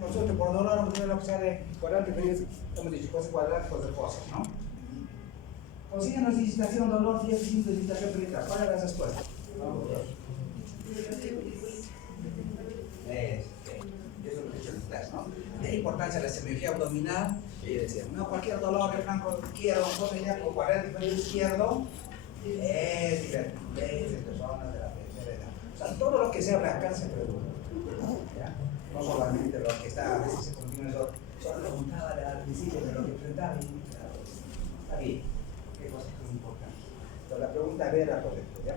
Nosotros por dolor vamos a lo que sale cuadrante, que hemos dicho cosas cuadráticos de cosas, ¿no? Consíguenos digitación, dolor, fiebre, simple, digitación perimetral. ¿Cuál es la respuesta? Eso es lo que he dicho en clase, ¿no? De importancia de la semiología abdominal. Y decía, no, cualquier dolor del flanco izquierdo, un ya como cuadrante izquierdo, es divertible, personas de la tercera edad. O sea, todo lo que se habla acá se pregunta. ¿Ya? No solamente lo que está, a veces se continúa eso, solo preguntaba al principio de lo que enfrentaba y está bien, qué cosas son importantes. Entonces la pregunta B era correcta, ¿ya?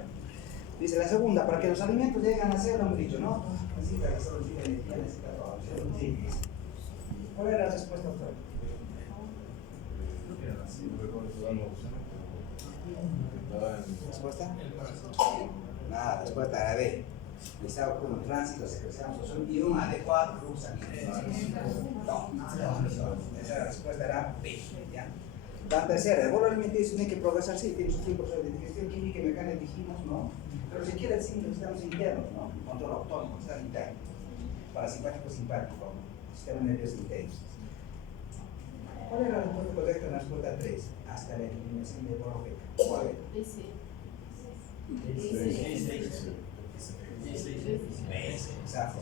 Dice la segunda, para que los alimentos lleguen a ser, lo hemos dicho, ¿no? Necesita la salud, necesita todo, sí. ¿Cuál era la respuesta, doctor? ¿Respuesta? Nada, la respuesta era B. Estaba como tránsito, secreción y un adecuado flujo sanguíneo. Esa respuesta era B. ¿Ya? La tercera, el bolo alimenticio tiene que progresar, sí, tiene su tiempo de digestión química y mecánica, dijimos, ¿no? Pero si quiere decir sistemas internos, ¿no? Control autónomo, sistema interno. Parasimpático, simpático, sistema nervioso interno. ¿Cuál era la respuesta correcta en la respuesta 3? Hasta la eliminación de bolo fecal. ¿Cuál era? Exacto.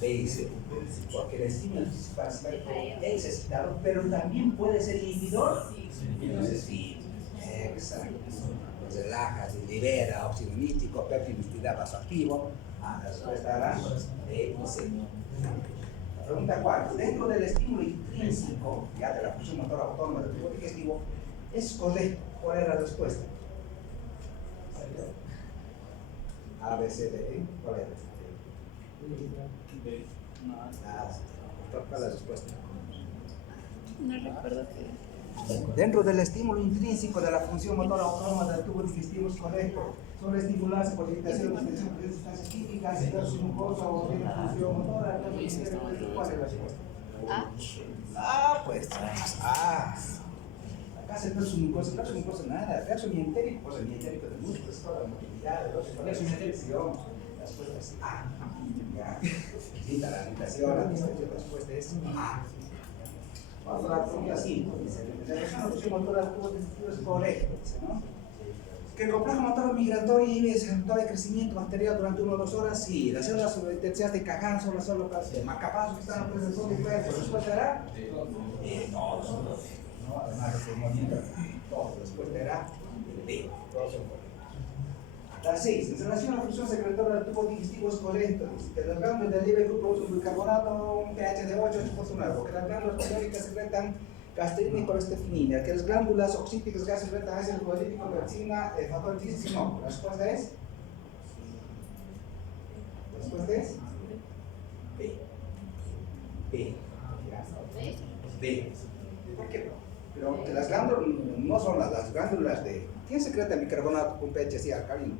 B, porque el estímulo parasimpático es excitador, pero también puede ser inhibidor. Entonces, sí, exacto. Pues relaja, libera óxido nítrico, peptidicidad vasoactivo. La respuesta era B y C. La pregunta 4. Dentro del estímulo intrínseco, ya de la función motora autónoma del tubo digestivo, ¿es correcto? ¿Cuál era la respuesta? A, B, C, D, ¿cuál era? ¿Cuál es la respuesta? No recuerdo que... Dentro del estímulo intrínseco de la función motora autónoma del tubo digestivo es correcto. Suele estimularse por irritación, distensión de sustancias químicas, hipertensión mucosa o tiene función motora. ¿Cuál es la respuesta? Pues, acá se perso mucosa, nada. Perso mientérico, pues el mientérico del músculo, es toda la motilidad, perso mientérico, la respuesta es A. Ya. Quita la habitación, la respuesta es A. Vamos a la pregunta 5. Dice, la función motora del tubo digestivo es correcto, dice, ¿no? Que el complejo motor migratorio inhibe ese factor de crecimiento bacteriano durante 1 o 2 horas, sí. Las células subintensidades de Caján son las células de Macapaz que están en presencia de cuerpo. ¿La respuesta era? Todos son los B, ¿no? Además, los movimientos, todos. La respuesta era B. Todos son correctos. La 6. En relación a la función secretora del tubo digestivo es correcto. Que las glándulas del libre producen un bicarbonato, un pH de 8, 8.9. Porque las glándulas pilóricas secretan gastrina y colestefinina. Que las glándulas oxíticas gas secretan ácido clorhídrico, pepsina, factor 10 y no. La respuesta es B. B. B. ¿Por qué no? Pero que las glándulas no son las glándulas de... ¿Quién secreta el bicarbonato con pH así alcalino?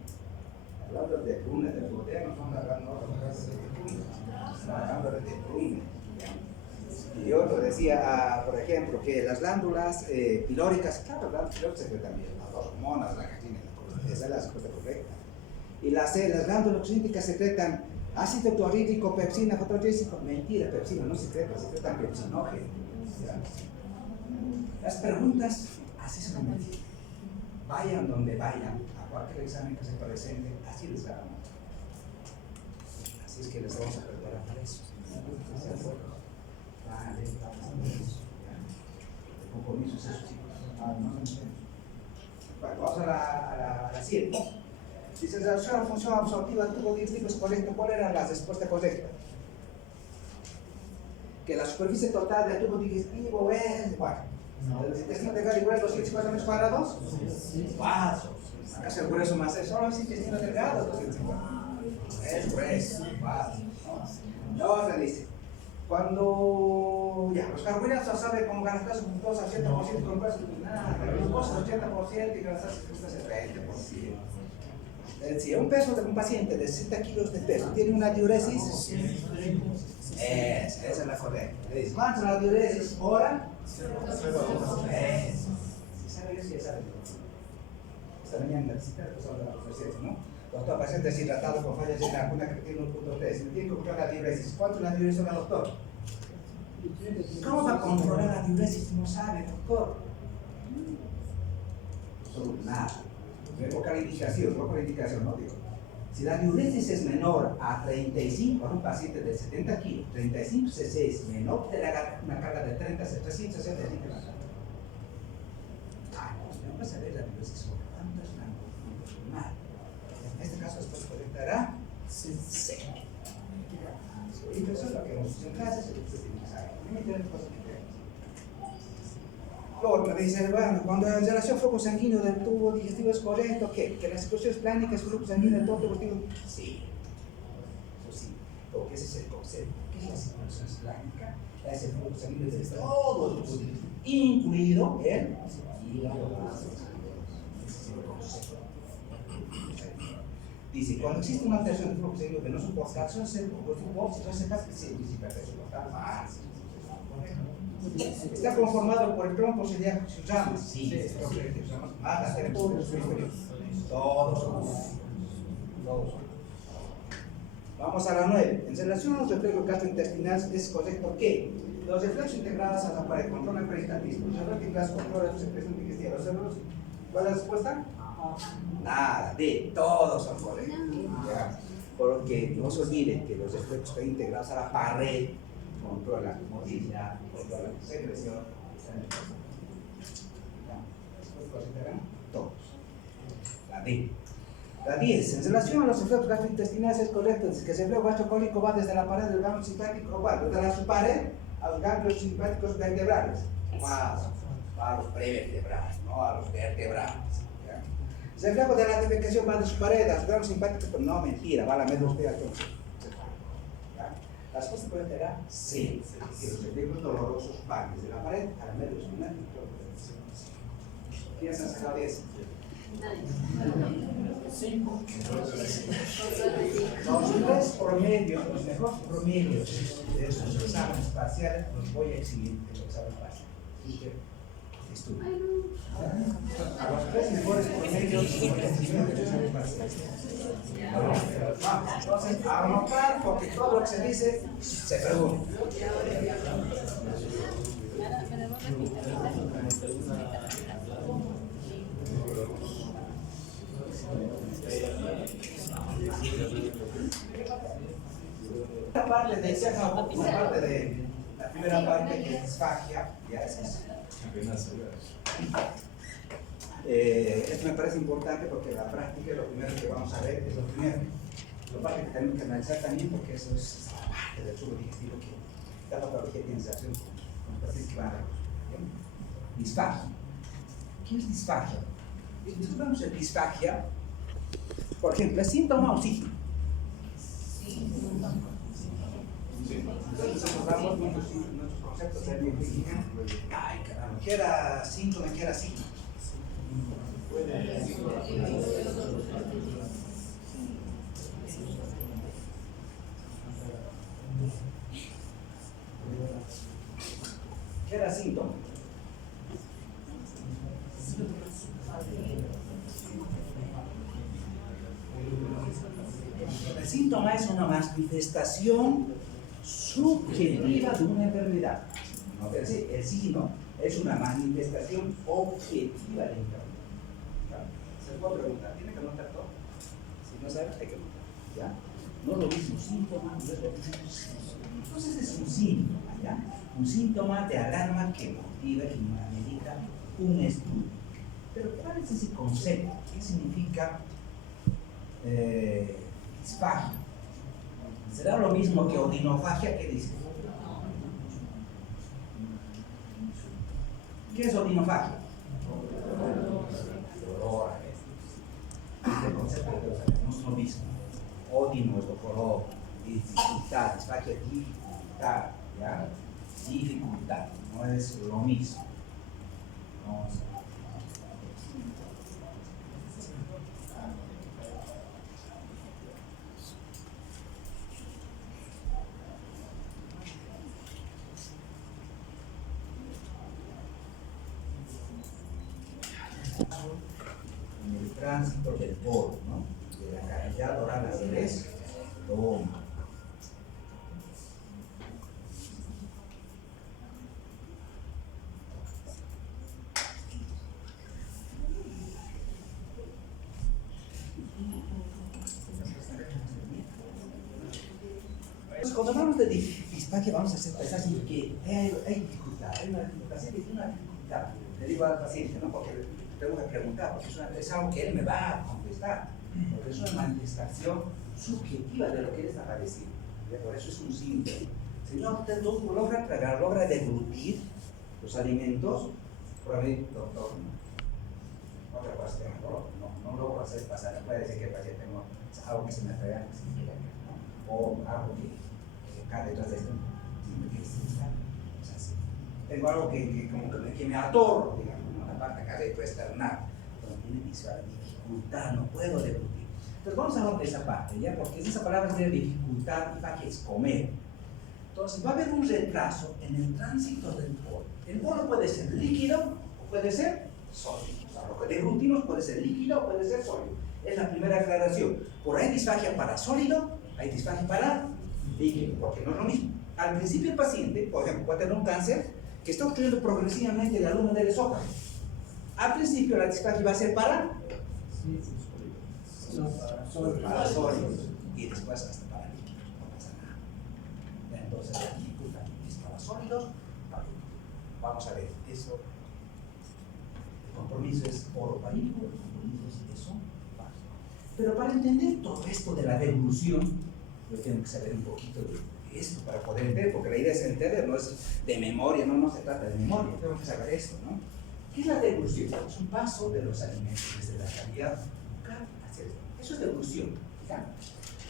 Las glándulas de Brune, de Brune, no son las glándulas de Brune. Son las glándulas de Brune. Y otro decía, por ejemplo, que las glándulas pilóricas, claro, las glándulas pilóricas secretan bien las hormonas, la gastrina, esa es la respuesta correcta. Y las glándulas oxíticas secretan ácido clorhídrico, pepsina, factor 10. Mentira, pepsina no secretan pepsinógeno. Las preguntas así se van a decir. Vayan donde vayan, a cualquier examen que se presente, así les van a mostrar. Así es que les vamos a preparar para eso. El compromiso es eso, chicos. Vamos a la 7. Dice, la función absortiva del tubo digestivo es correcto. ¿Cuál era la respuesta correcta? Que la superficie total del tubo digestivo es, bueno, el intestino delgado igual a 250 metros cuadrados. Vasos. Acá es el grueso más, solo es intestino delgado, 250. Es grueso, vasos. No, se dice. Cuando ya, los carbohidratos saben como ganas fructosa 80% con grasa nada, pero los glucosa 80% y grasas fructosa 20%. Si un peso de un paciente de 60 kilos de peso tiene una diuresis, esa es la correcta. Le dices, ¿cuánto la diuresis hora? Si sabe, yo sí sabe. Esta mañana necesita el profesor de la profesión, ¿no? Doctor, paciente deshidratado con falla renal, una creatina 1.3. Me tiene que buscar la diuresis. ¿Cuánto es la diuresis, doctor? ¿Cómo va a controlar la diuresis si no sabe, doctor? Solo nada. Voy a buscar indicación, ¿no? Digo, si la diuresis es menor a 35 en un paciente de 70 kilos, 35 cc es menor de una carga de 360 litros. Vamos a ver la diuresis por cuánto es normal. En este caso, después conectará C. Y eso es lo que hemos hecho en clase, Luego me dice, bueno, cuando la relación flujo sanguíneo del tubo digestivo es correcto, ¿qué? ¿Que la situación es plánica, es flujo sanguíneo del tubo digestivo? Sí, eso sí, porque ese es el concepto. ¿Qué es la circulación plánica? Es el flujo sanguíneo de todo el tubo digestivo, incluido el hígado. Ese es el concepto. Dice, cuando existe una alteración del flujo sanguíneo que no soporta acción, se disipa el soportar. Está conformado por el tronco ciliar ramas. Sí, más las tenemos todos son. Vamos a la 9. En relación a los reflejos gastrointestinales, es correcto que los reflejos integrados a la pared controlan el peristaltismo, los reflejos integrados controlan la secreción digestiva. ¿Cuál es la respuesta? Nada, de todos son correctos. Porque no se olviden que los reflejos integrados a la pared controla la motilidad, controla la secreción, después consideran todos. La D. La 10. En relación a los reflejos gastrointestinales es correcto que el reflejo gastrocólico va desde la pared del ganglio simpático, desde la pared a los ganglios simpáticos vertebrales, a los prevertebrales, no a los vertebrales. El reflejo de la defecación va de su pared a los ganglios simpáticos, pero no, mentira, va a la médula arterial. La respuesta correcta era sí, que los reflejos dolorosos van desde la pared a la médula espinal. ¿Quiénes han sacado 10? Los tres promedios, los mejores promedios de esos exámenes parciales los voy a exhibir en los exámenes parciales. Así que estudien. A los tres mejores promedios los voy a exhibir en los exámenes parciales. Entonces, a anotar, porque todo lo que se dice se pregunta. La parte de la primera parte que es disfagia, ya es eso. Esto me parece importante porque la práctica es lo primero que vamos a ver, es lo primero. Lo parte que tenemos que analizar también porque eso es la parte del tubo digestivo que la patología tiene relación con los pacientes que van a ver. Disfagia. ¿Qué es disfagia? Discutamos el disfagia, por ejemplo, ¿es síntoma o signo? Entonces acordamos nuestros conceptos de bioquímica. Ay, caramba, ¿qué era síntoma y qué era signo? ¿Qué era síntoma? El síntoma es una manifestación subjetiva de una enfermedad. No, es decir, el signo es una manifestación objetiva de enfermedad. Se puede preguntar, ¿tiene que anotar todo? Si no sabes, hay que anotar. ¿Ya? No es lo mismo síntoma, no es lo mismo síntoma. Entonces es un síntoma, ¿ya? Un síntoma de alarma que motiva, que amerita un estudio. Pero ¿cuál es ese concepto? ¿Qué significa disfagia? ¿Será lo mismo que odinofagia? ¿Qué dice? ¿Qué es odinofagia? Dolor. Este concepto no es lo mismo. Odino es dolor, dificultad, disfagia es dificultad, ¿ya? Dificultad, no es lo mismo. No es en el tránsito del bolo, ¿no? De la cavidad oral al revés. Toma. Cuando hablamos de disfagia, vamos a hacer pensar que hay dificultad, hay una dificultad. Le digo al paciente, ¿no? Porque tengo que preguntar, porque es algo que él me va a contestar, porque es una manifestación subjetiva de lo que él está padeciendo. Por eso es un síntoma. Si no logra tragar, logra deglutir los alimentos, por ahí, doctor, otra cosa que no logro hacer pasar, puede decir que el paciente tengo algo que se me atrae, ¿no? O algo que acá detrás de esto, o sea, sí. Tengo algo que me atorro, digamos, ¿no? La parte acá de externar, cuando tiene dificultad, no puedo deglutir. Entonces vamos a hablar de esa parte, ¿ya? Porque esa palabra es de dificultad, que es comer. Entonces va a haber un retraso en el tránsito del bolo. El bolo puede ser líquido o puede ser sólido. O sea, lo que deglutimos puede ser líquido o puede ser sólido. Es la primera aclaración. Por ahí disfagia para sólido, hay disfagia para líquido, porque no es lo mismo. Al principio el paciente, por ejemplo, puede tener un cáncer que está obstruyendo progresivamente la luna del esófago. Al principio la disfagia va a ser para sólidos y después hasta para líquidos, no pasa nada. Entonces la dificultad es para sólidos, para líquidos. Vamos a ver, eso, el compromiso es orofaríngeo, el compromiso es esofágico. Pero para entender todo esto de la deglución, yo tengo que saber un poquito de esto para poder entender, porque la idea es entender, no es de memoria, no se trata de memoria, tengo que saber esto, ¿no? ¿Qué es la deglución? Es un paso de los alimentos desde la cavidad bucal hacia el estómago. Eso es deglución, ¿ya?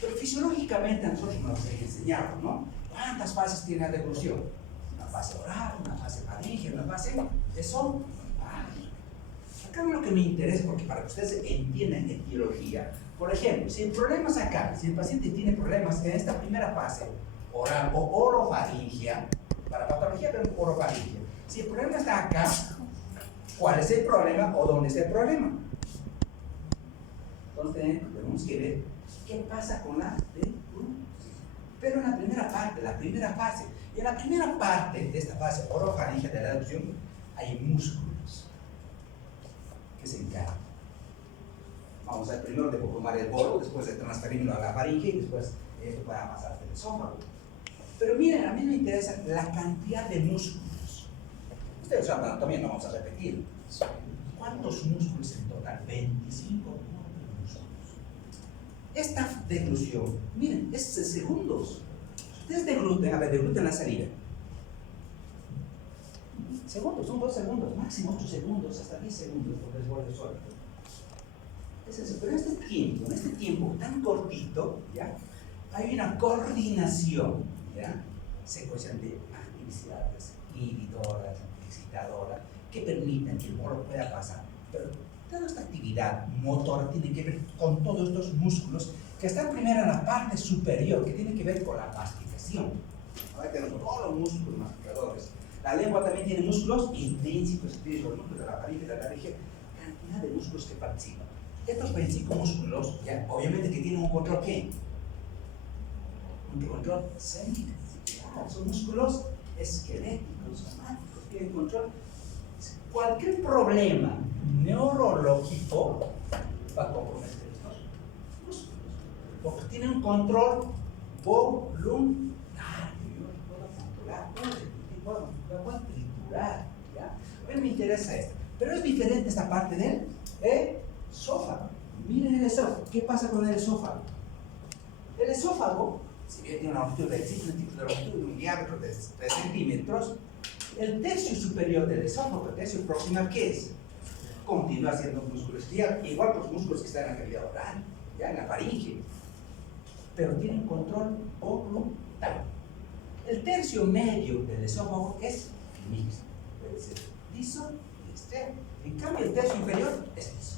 Pero fisiológicamente a nosotros nos han enseñado, ¿no? ¿Cuántas fases tiene la deglución? Una fase oral, una fase faríngea, una fase esofágica. Acá lo que me interesa, porque para que ustedes entiendan etiología, por ejemplo, si el problema es acá, si el paciente tiene problemas en esta primera fase, oral o orofaringia, para patología tenemos orofaringia. Si el problema está acá, ¿cuál es el problema o dónde es el problema? Entonces tenemos que ver qué pasa con la deglución. Pero en la primera parte, la primera fase, y en la primera parte de esta fase orofaringia de la deglución, hay músculos que se encargan. Vamos a ver, primero de formar el bolo, después de transferirlo a la faringe y después esto va a pasar hasta el esófago. Pero miren, a mí me interesa la cantidad de músculos. Ustedes saben, anatomía no vamos a repetir. ¿Cuántos músculos en total? 25 músculos. Esta deglución, miren, es de segundos. Ustedes degluten la saliva. Segundos, son 2 segundos, máximo 8 segundos, hasta 10 segundos por desborde sólido. Es eso, pero en este tiempo tan cortito, ¿ya? Hay una coordinación, ¿ya? Secuencial de actividades inhibidoras, excitadoras, que permitan que el bolo pueda pasar. Pero toda esta actividad motora tiene que ver con todos estos músculos que están primero en la parte superior, que tiene que ver con la masticación. Ahora tenemos todos los músculos masticadores. La lengua también tiene músculos intrínsecos, los músculos de la faringe, de la laringe, cantidad de músculos que participan. Estos 25 músculos, ¿ya? Obviamente que tienen un control, ¿qué? Un control semicelular. Son músculos esqueléticos, somáticos, tienen control. Cualquier problema neurológico va a comprometer estos músculos, porque tienen un control voluntario. Yo puedo controlar, puedo triturar, ¿ya? A mí me interesa esto, pero es diferente esta parte del esófago. Miren el esófago. ¿Qué pasa con el esófago? El esófago, si bien tiene una longitud de 5 centímetros de longitud y un diámetro de 3 centímetros, el tercio superior del esófago, el tercio proximal, ¿qué es? Continúa siendo un músculo esquial, igual que los músculos que están en la cavidad oral, ya en la faringe, pero tienen control voluntario. El tercio medio del esófago es mixto, puede ser liso y externo. En cambio, el tercio inferior es liso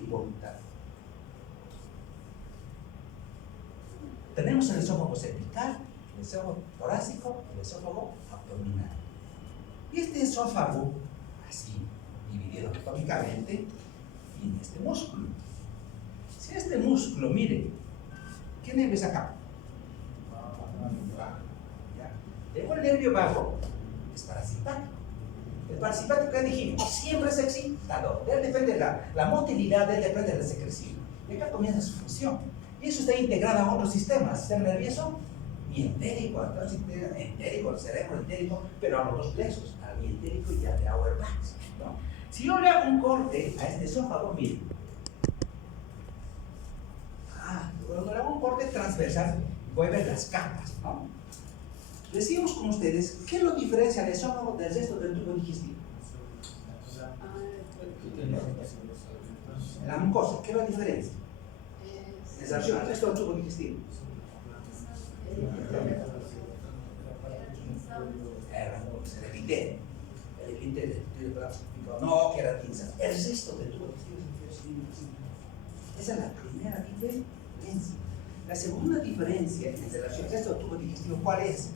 y voluntario. Tenemos el esófago cervical, el esófago torácico, el esófago abdominal. Y este esófago, así dividido anatómicamente, tiene este músculo. Si Si este músculo, mire, ¿qué nervio es acá? Luego el nervio vago es parasimpático. El parasimpático, ¿qué dijimos? Siempre es excitador. De él depende la motilidad, de él depende de la secreción. Y acá comienza su función. Y eso está integrado a otros sistemas. Sistema nervioso y entérico. Entonces, entérico, el cerebro entérico, pero a los dos plexos, al mientérico y al de Auerbach, ¿no? Si yo le hago un corte a este esófago, miren. Cuando le hago un corte transversal, voy a ver las capas, ¿no? Decíamos con ustedes, ¿qué lo diferencia el esófago del resto del tubo digestivo? La mucosa, ¿qué lo diferencia? En relación al resto del tubo digestivo. El epitelio. El epitelio no queratinizado. El resto del tubo digestivo es esa es la primera diferencia. La segunda diferencia en relación al resto del tubo digestivo, ¿cuál es?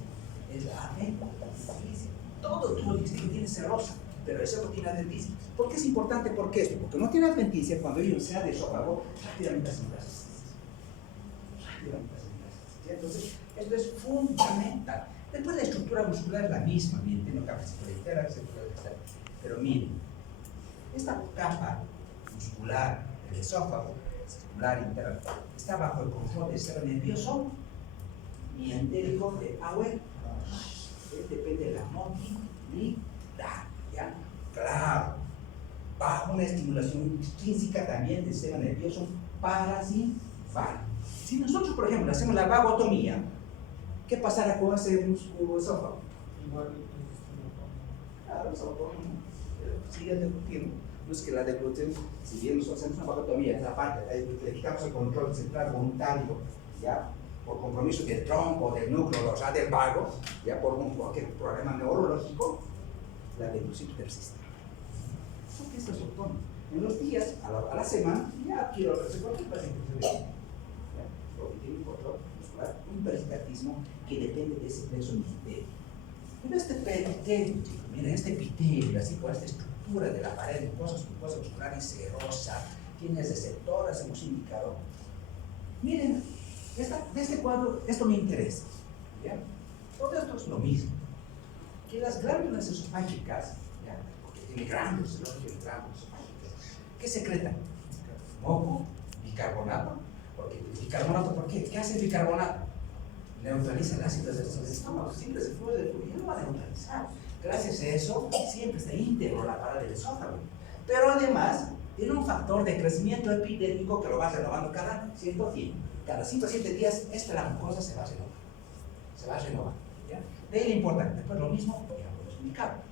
Es la adventicia. Todo tubo digestivo tiene serosa, pero eso no tiene adventicia. ¿Por qué es importante? ¿Por qué esto? Porque no tiene adventicia cuando hay un sea de esófago, rápidamente hacen metástasis. Entonces, esto es fundamental. Después la estructura muscular es la misma, miren, tiene una capa circular, pero miren, esta capa muscular del esófago, circular interno, está bajo el control del sistema nervioso y entérico de Auer. Depende de la motilidad, ¿ya? Claro, bajo una estimulación intrínseca también del sistema nervioso parasimpático. Si nosotros, por ejemplo, hacemos la vagotomía, ¿qué pasará con ese músculo esófago? Claro, sigue deglutiendo. No es que la degluten, si bien nosotros hacemos una vagotomía, esa parte, le quitamos el control central voluntario, ¿ya? Por compromiso del tronco, del núcleo, o sea, del vago, ya por cualquier problema neurológico, la deglución persiste. ¿Qué es eso? En los días, a la semana, ya quiero hacer cualquier paciente porque tiene un control muscular, un pericartismo que depende de ese plexo epitelio. Pero este epitelio, miren, este epitelio, así con esta estructura de la pared mucosa muscular y serosa, tiene receptores, hemos indicado. Miren, de este cuadro, esto me interesa. ¿Ya? Todo esto es lo mismo. Que las glándulas esofágicas, ¿ya? Porque tiene glándulas, glándulas esofágicas, ¿qué secretan? Moco, bicarbonato. Porque el bicarbonato, ¿por qué? ¿Qué hace el bicarbonato? Neutraliza el ácido del estómago. Siempre se fluye del fluido, lo va a neutralizar. Gracias a eso, siempre está íntegro la pared del esófago. Pero además, tiene un factor de crecimiento epidérmico que lo va renovando cada 107 días, la mucosa se va a renovar. Se va a renovar. ¿Ya? De ahí le importa. Después lo mismo, ya lo explicar.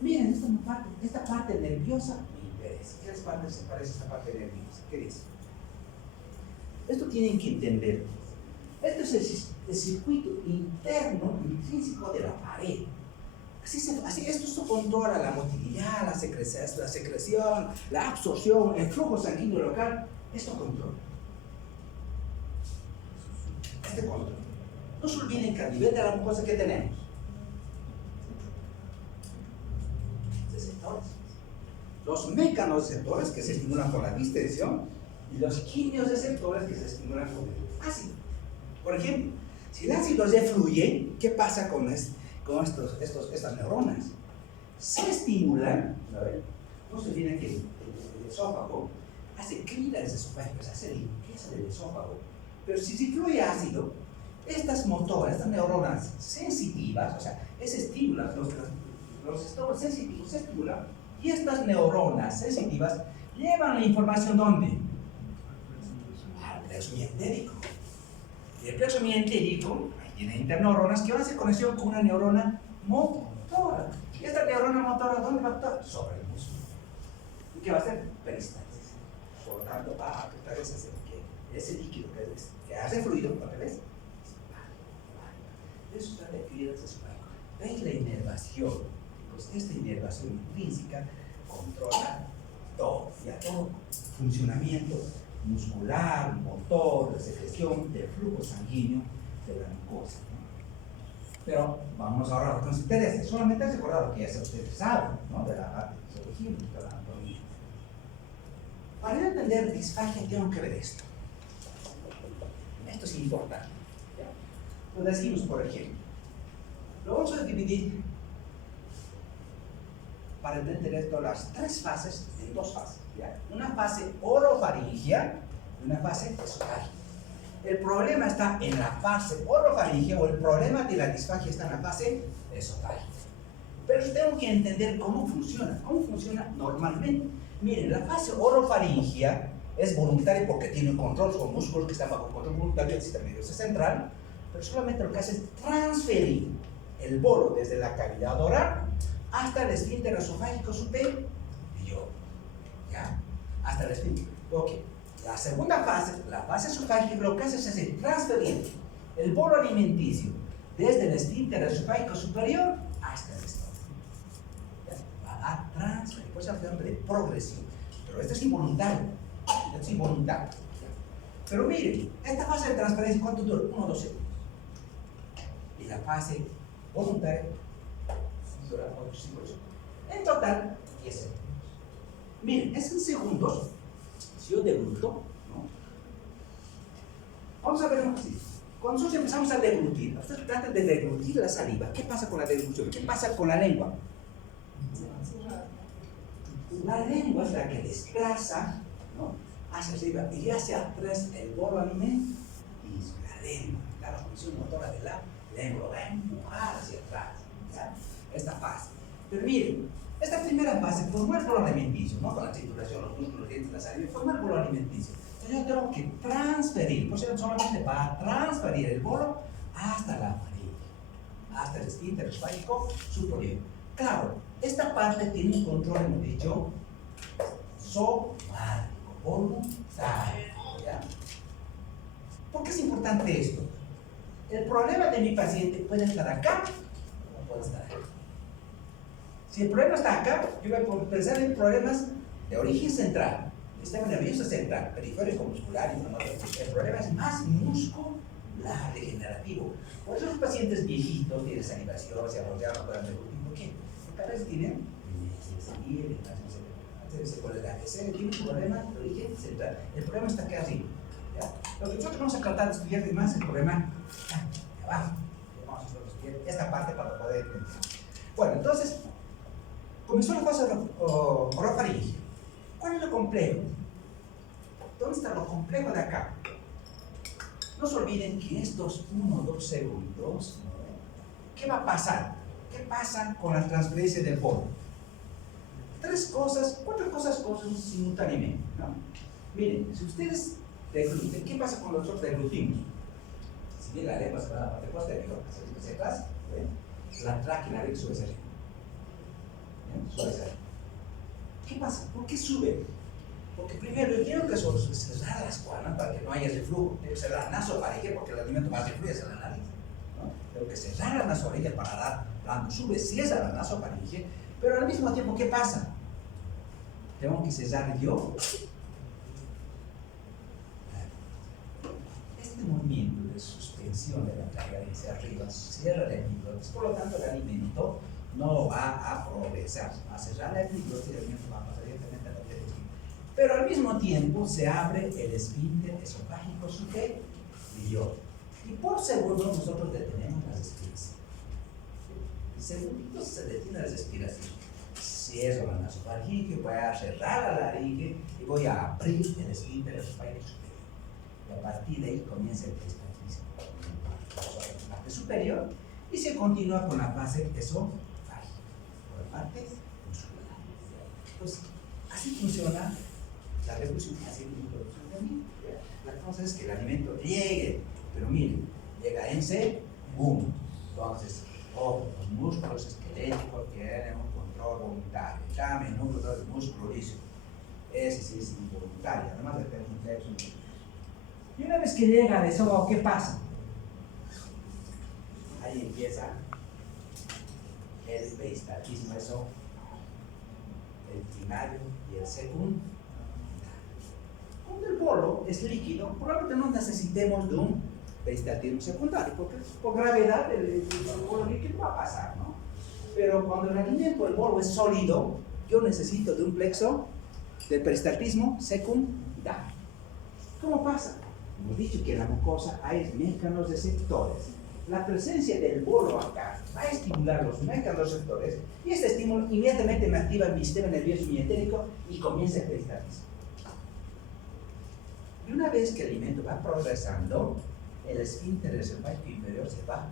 Miren, esta parte nerviosa me interesa. ¿Qué les parece esta parte nerviosa? ¿Qué dice? Esto tienen que entender. Esto es el circuito interno, intrínseco de la pared. Esto controla la motilidad, la secreción, la absorción, el flujo sanguíneo local. Esto controla. Este control. No se olviden que a nivel de la mucosa que tenemos, receptores. Los mecanorreceptores que se estimulan por la distensión y los quimiorreceptores que se estimulan por el ácido. Por ejemplo, si el ácido refluye, ¿qué pasa con estas neuronas? Se estimulan, ¿sabes? No se olviden que el esófago hace clínicas esofágicas, hace limpieza del esófago. Pero si fluye ácido, estas motoras, estas neuronas sensitivas, o sea, ese estímulo, los estómagos sensitivos se estimulan y estas neuronas sensitivas llevan la información ¿dónde? Al plexo mientérico. Y el plexo mientérico tiene interneuronas que van a hacer conexión con una neurona motora. Y esta neurona motora, ¿dónde va a actuar? Sobre el músculo. ¿Y qué va a hacer? Peristalsis. Por lo tanto, va a afectar ese líquido que hace fluido, ¿no te ves? Eso está de fibras esofágicas. ¿Veis la inervación? Pues esta inervación intrínseca controla todo, ya todo funcionamiento muscular, motor, de secreción, de flujo sanguíneo de la mucosa, ¿no? Pero vamos ahora a lo que nos interesa. Solamente has recordado que ya ustedes saben, ¿no? De la parte de fisiología y de la anatomía. Para yo entender disfagia tengo que ver esto. Esto es importante. ¿Ya? Lo decimos, por ejemplo, lo vamos a dividir para entender esto, las tres fases en dos fases. ¿Ya? Una fase orofaringea y una fase esofágica. El problema está en la fase orofaringea o el problema de la disfagia está en la fase esofágica. Pero tengo que entender cómo funciona normalmente. Miren, la fase orofaringea es voluntaria porque tiene control, son músculos que están bajo control voluntario del sistema nervioso central, pero solamente lo que hace es transferir el bolo desde la cavidad oral hasta el esfínter esofágico superior. ¿Ya? Hasta el esfínter. Ok. La segunda fase, la fase esofágica, lo que hace es transferir el bolo alimenticio desde el esfínter esofágico superior hasta el estómago. Va a transferir, pues es de progresión. Pero esto es involuntario. Esto es involuntario. Pero miren, esta fase de transferencia, ¿cuánto dura? 1 o 2 segundos. Y la fase voluntaria dura 8 o 5 segundos. En total, 10 segundos. Miren, es en segundos. Si yo degluto, ¿no? Vamos a ver un ejercicio. Cuando nosotros empezamos a deglutir, ustedes tratan de deglutir la saliva. ¿Qué pasa con la deglución? ¿Qué pasa con la lengua? La lengua es la que desplaza, ¿no?, hacia arriba y hacia atrás el bolo alimenticio. La lengua, la función motora de la lengua va a empujar hacia atrás, ¿ya? Esta fase. Pero miren, esta primera fase forma el bolo alimenticio, ¿no? Con la trituración, los músculos, los dientes, la saliva, forma el bolo alimenticio. Entonces yo tengo que transferir, por eso solamente va a transferir el bolo hasta la faringe, hasta el esfínter esofágico superior. Claro, esta parte tiene un control, hemos dicho, somático, voluntario, ¿ya? ¿Por qué es importante esto? El problema de mi paciente puede estar acá o puede estar acá. Si el problema está acá, yo voy a pensar en problemas de origen central, sistema nervioso central, periférico muscular y no. El problema es más muscular, degenerativo. Por eso los pacientes viejitos tienen salivación, se arrollaron, no pueden deglutir. ¿Por qué? Porque a veces tienen tiene un problema de origen central. El problema está acá arriba. ¿Ya? Lo que nosotros vamos a tratar de estudiar más es el problema de abajo. Vamos a estudiar esta parte para poder entender. Bueno, entonces, comenzó la fase orofaringea. ¿Cuál es lo complejo? ¿Dónde está lo complejo de acá? No se olviden que estos 1 o 2 segundos, ¿qué va a pasar? ¿Qué pasa con la transferencia del bolo? 4 cosas simultáneamente, ¿no? Miren, si ustedes degluten, ¿qué pasa cuando nosotros deglutimos? Si bien la lengua se va a la parte posterior, hacia atrás, la tráquea y la lengua sube hacia arriba. Sube hacia arriba. ¿Qué pasa? ¿Por qué sube? Porque primero yo quiero que cerrar las cuanas para que no haya reflujo. Tengo que cerrar la nasofaringe porque el alimento más refluye hacia la nariz, ¿no? Tengo que cerrar la nasofaringe para dar, cuando sube, cierra la nasofaringe, pero al mismo tiempo, ¿qué pasa? Tengo que cerrar yo. Este movimiento de suspensión de la tráquea hacia arriba cierra el epiglotis, por lo tanto el alimento no va a progresar, va a cerrar la epiglotis y el alimento va a pasar directamente a la vía digestiva. Pero al mismo tiempo se abre el esfínter esofágico superior. Y por segundo nosotros detenemos las respiraciones. En segunditos se detiene la respiración. Cierro la nasofaringe, voy a cerrar la laringe y voy a abrir el esfínter esofágico superior. Y a partir de ahí comienza el peristaltismo en la parte superior y se continúa con la fase esofágica, por la parte muscular. Pues así funciona la reproducción, así funciona la reproducción también. La cosa es que el alimento llegue, pero miren, llega en segundo. Entonces, los músculos esqueléticos tienen un control voluntario. Llame el núcleo del músculo liso. Ese sí es involuntario, además de tener un flexo. Y una vez que llega de eso, ¿qué pasa? Ahí empieza el peristaltismo, eso, el primario y el segundo. Cuando el bolo es líquido, probablemente no necesitemos de un peristaltismo secundario, porque por gravedad el bolo líquido va a pasar, ¿no? Pero cuando el alimento, el bolo es sólido, yo necesito de un plexo del peristaltismo secundario. ¿Cómo pasa? Hemos dicho que en la mucosa hay mecanos receptores. La presencia del bolo acá va a estimular los mecanos receptores y este estímulo inmediatamente me activa mi sistema nervioso mientérico y comienza el peristaltismo. Y una vez que el alimento va progresando, el esfínter esofágico inferior se va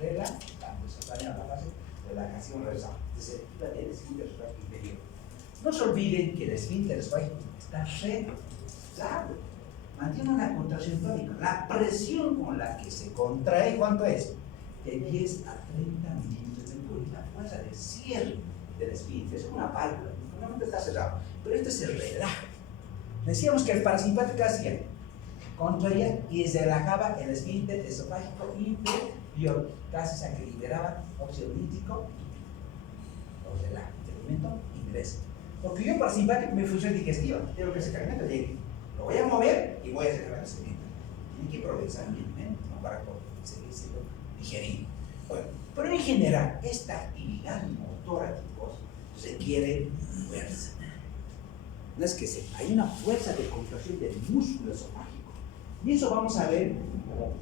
relajando, se va a la fase de relajación rezal, se activa el esfínter esofágico inferior. No se olviden que el esfínter esofágico está relajado, mantiene una contracción tónica. La presión con la que se contrae, ¿cuánto es? De 10 a 30 milímetros de mercurio. La fuerza de cierre del esfínter es una válvula, normalmente está cerrado, pero este se relaja. Decíamos que el parasimpático hacía, contraía y se relajaba el esfínter esofágico inferior, casi se que liberaba óxido nítrico, o relaja, el alimento ingresa. Porque yo parasimpático mi función digestiva, quiero que ese alimento llegue. Lo voy a mover y voy a sacar el alimento. Tiene que progresar mi alimento, ¿no? Para seguir siendo digerido. Bueno, pero en general, esta actividad motora, chicos, requiere fuerza. No es que hay una fuerza de contracción del músculo esofágico. Y eso vamos a ver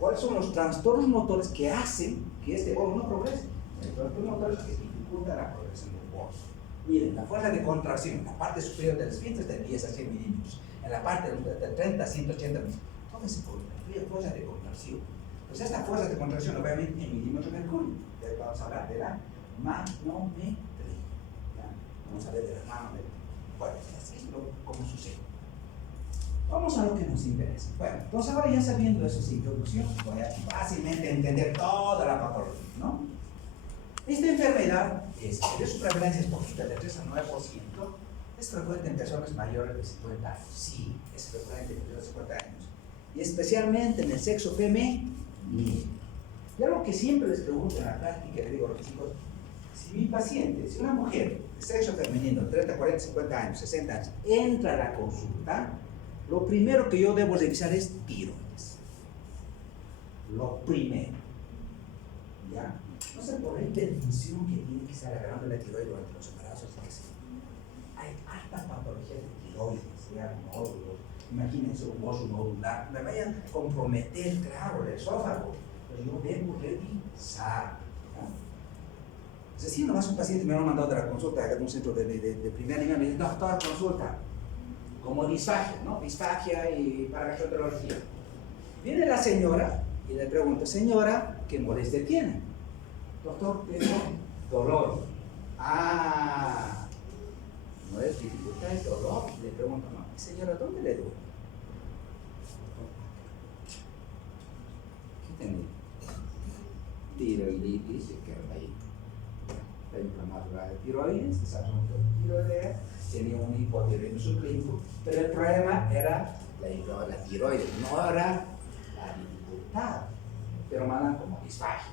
cuáles son los trastornos motores que hacen que este bolo no progrese. Los trastornos motores que dificultan la progresión del bolo. Miren, la fuerza de contracción en la parte superior del esfínter es de 10 a 100 milímetros. En la parte de 30 a 180 milímetros. Todo ese fuerza de contracción. Pues esta fuerza de contracción, obviamente, en milímetros de mercurio. Vamos a hablar de la manometría. Vamos a hablar de la manometría. Bueno, así es como sucede. Vamos a lo que nos interesa. Bueno, entonces ahora ya sabiendo eso sin introducción, voy a fácilmente entender toda la patología, ¿no? Esta enfermedad, su prevalencia es poquita, de 3 a 9%, es frecuente en personas mayores de 50 años. Sí, es frecuente en personas de 50 años. Y especialmente en el sexo femenino. Y algo que siempre les pregunto en la práctica, les digo a los chicos, si mi paciente, si una mujer de sexo femenino, 30, 40, 50 años, 60 años, entra a la consulta, lo primero que yo debo revisar es tiroides. Lo primero. ¿Ya? No sé por la intervención que tiene que estar agarrando la tiroides durante los embarazos. Hay harta patología de tiroides, sean nódulos. Imagínense un oso nodular, me vayan a comprometer, claro, el esófago. Pero yo debo revisar. Es decir, nomás un paciente me lo ha mandado de la consulta a un centro de primer nivel, me dice, doctor, consulta, como disfagia, ¿no? Disfagia y paragastroenterología. Viene la señora y le pregunta, señora, ¿qué molestia tiene? Doctor, tengo dolor. Ah, no es dificultad, es dolor. Le pregunto, no, señora, ¿dónde le duele? ¿Qué tenía? Tiroiditis, que era ahí. La inflamación de tiroides, desarrollo de tiroidea, tenía un hipotiroidismo subclínico, pero el problema era la tiroides, no era la dificultad, pero mandan como disfagia.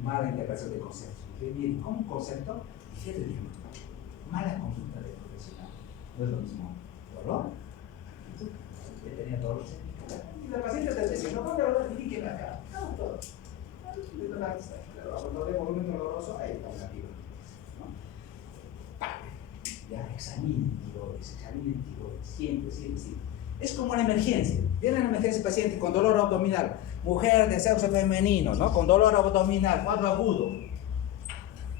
Mala interpretación de conceptos. Dije, miren, como concepto, fíjate bien, mala conducta de profesional. No es lo mismo dolor, que tenía dolor, y la paciente te decía, no ponga dolor, indíqueme acá, no, todo. Cuando de volumen doloroso, ahí está una tiroides, ¿no? Ya, examinen tiroides, siempre. Es como una emergencia. Viene una emergencia paciente con dolor abdominal, mujer de sexo femenino, ¿no? Con dolor abdominal, cuadro agudo,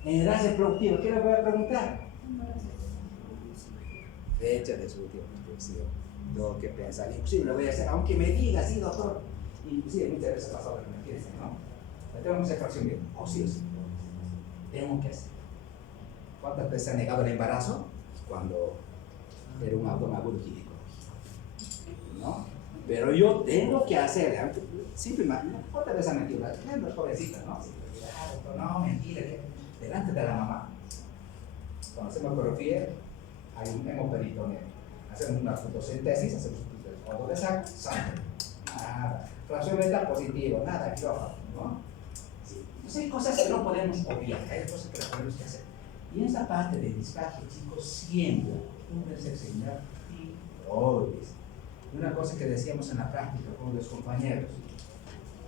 en edad reproductiva, ¿qué le voy a preguntar? Fecha de su última menstruación. Yo qué pensar, inclusive le voy a hacer, aunque me diga, sí, doctor, inclusive muchas veces ha pasado la emergencia, ¿no? Tengo que hacer fracción bien, sí, tengo que hacer. ¿Cuántas veces se ha negado el embarazo? Cuando era un abdomen agudo ginecológico, ¿no? Pero yo tengo que hacer, siempre imagino, ¿cuántas veces han mentido? Las jovencitas, ¿no? No, mentira, delante de la mamá. Cuando hacemos ecografía, hay un hemoperitoneo. Hacemos una fotosíntesis, hacemos un foto de saco, sangre. Nada. Fracción beta positivo, nada, quirófano, ¿no? Entonces hay cosas que no podemos obviar, hay cosas que tenemos que hacer. Y en esta parte de disfagia, chicos, siempre acostúmbrense a enseñar tiroides. Una cosa que decíamos en la práctica con los compañeros,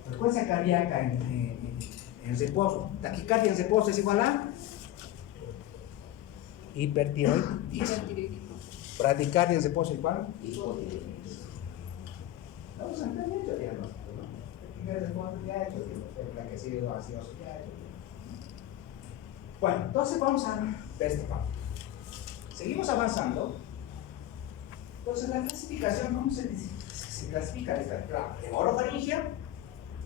frecuencia cardíaca en reposo, taquicardia en reposo es igual a hipertiroidismo. Bradicardia en reposo igual a hipotiroidismo. Vamos a entrar mucho diagnóstico, ¿no? El de fondo ya hecho, el blanquecido, gaseoso ya hecho. Bueno, entonces vamos a ver esta parte. Seguimos avanzando. Entonces la clasificación, ¿cómo se clasifica esta? Claro, de orofaringia,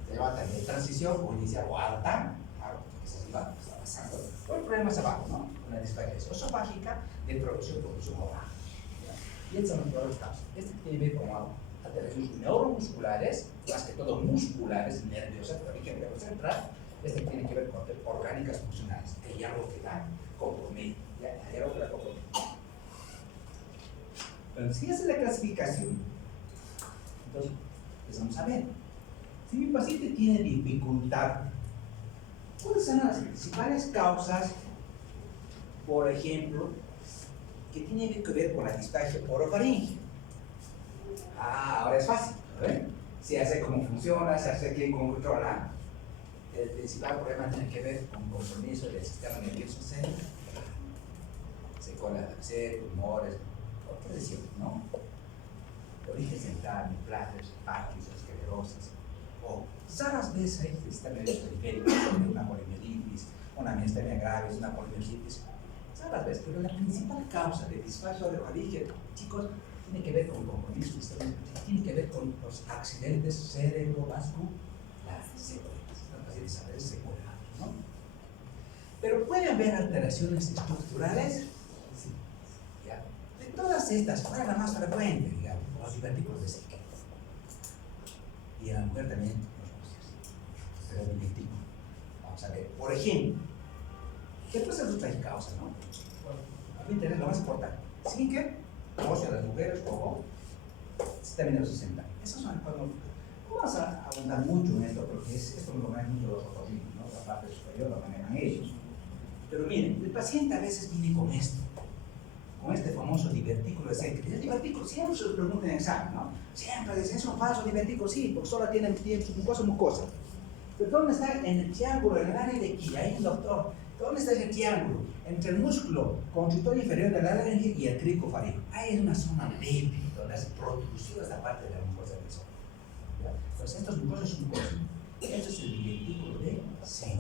se llama también transición o inicial o alta, claro, eso se va pasando. O el problema es abajo, ¿no? Una disfagia esofágica de producción oral. Y estos son los peores casos. Este tiene que ver con alteraciones neuromusculares, más que todo musculares, nerviosas, faringe central. Este tiene que ver con orgánicas funcionales. Hay algo que da compromete. Hay algo que da compromete. Pero si esa es la clasificación, entonces empezamos a ver. Si mi paciente tiene dificultad, ¿cuáles son las principales causas, por ejemplo, que tienen que ver con la disfagia orofaringe? Ahora es fácil, ¿verdad? Se hace cómo funciona, se hace quién controla. El principal problema tiene que ver con compromiso del sistema nervioso central. Secuelas de ACE, tumores, ¿qué decir, no? Origen central, neoplasias, Parkinson, esclerosis, o raras veces hay sistema nervioso periférico, una polimielitis, una miastenia gravis, una polimiositis, raras veces, pero la principal causa de disfagia orofaringe, chicos, tiene que ver con compromiso, tiene que ver con los accidentes cerebrovasculares, secuelados, ¿no? Pero puede haber alteraciones estructurales, sí, ¿ya? De todas estas, ¿cuál es la más frecuente? Digamos, los divertículos de Seeger. Y en la mujer también los óseos, pero el divertículo. Vamos a ver, por ejemplo, después de otras causas, ¿no? A mí me interesa lo más importante. Seeger, óseo de las mujeres, ojo, sistema nervioso central. Esos son los. No vamos a abundar mucho en esto, porque esto lo manejan mucho los otorrinos, ¿no? La parte superior lo manejan ellos. Pero miren, el paciente a veces viene con esto, con este famoso divertículo de Seeger. El divertículo siempre se lo preguntan en examen, ¿no? Siempre dicen, es un falso divertículo, sí, porque solo tienen su mucosa. Pero ¿dónde está? En el triángulo, en el área de aquí, ahí el doctor. ¿Dónde está ese triángulo? Entre el músculo constrictor inferior de la laringe y el cricofaríngeo. Ahí es una zona débil, donde es protrusiva esta parte de la mucosa del esófago. Entonces, estos mucosos son mucosos. Esto es el divertículo de Seeger.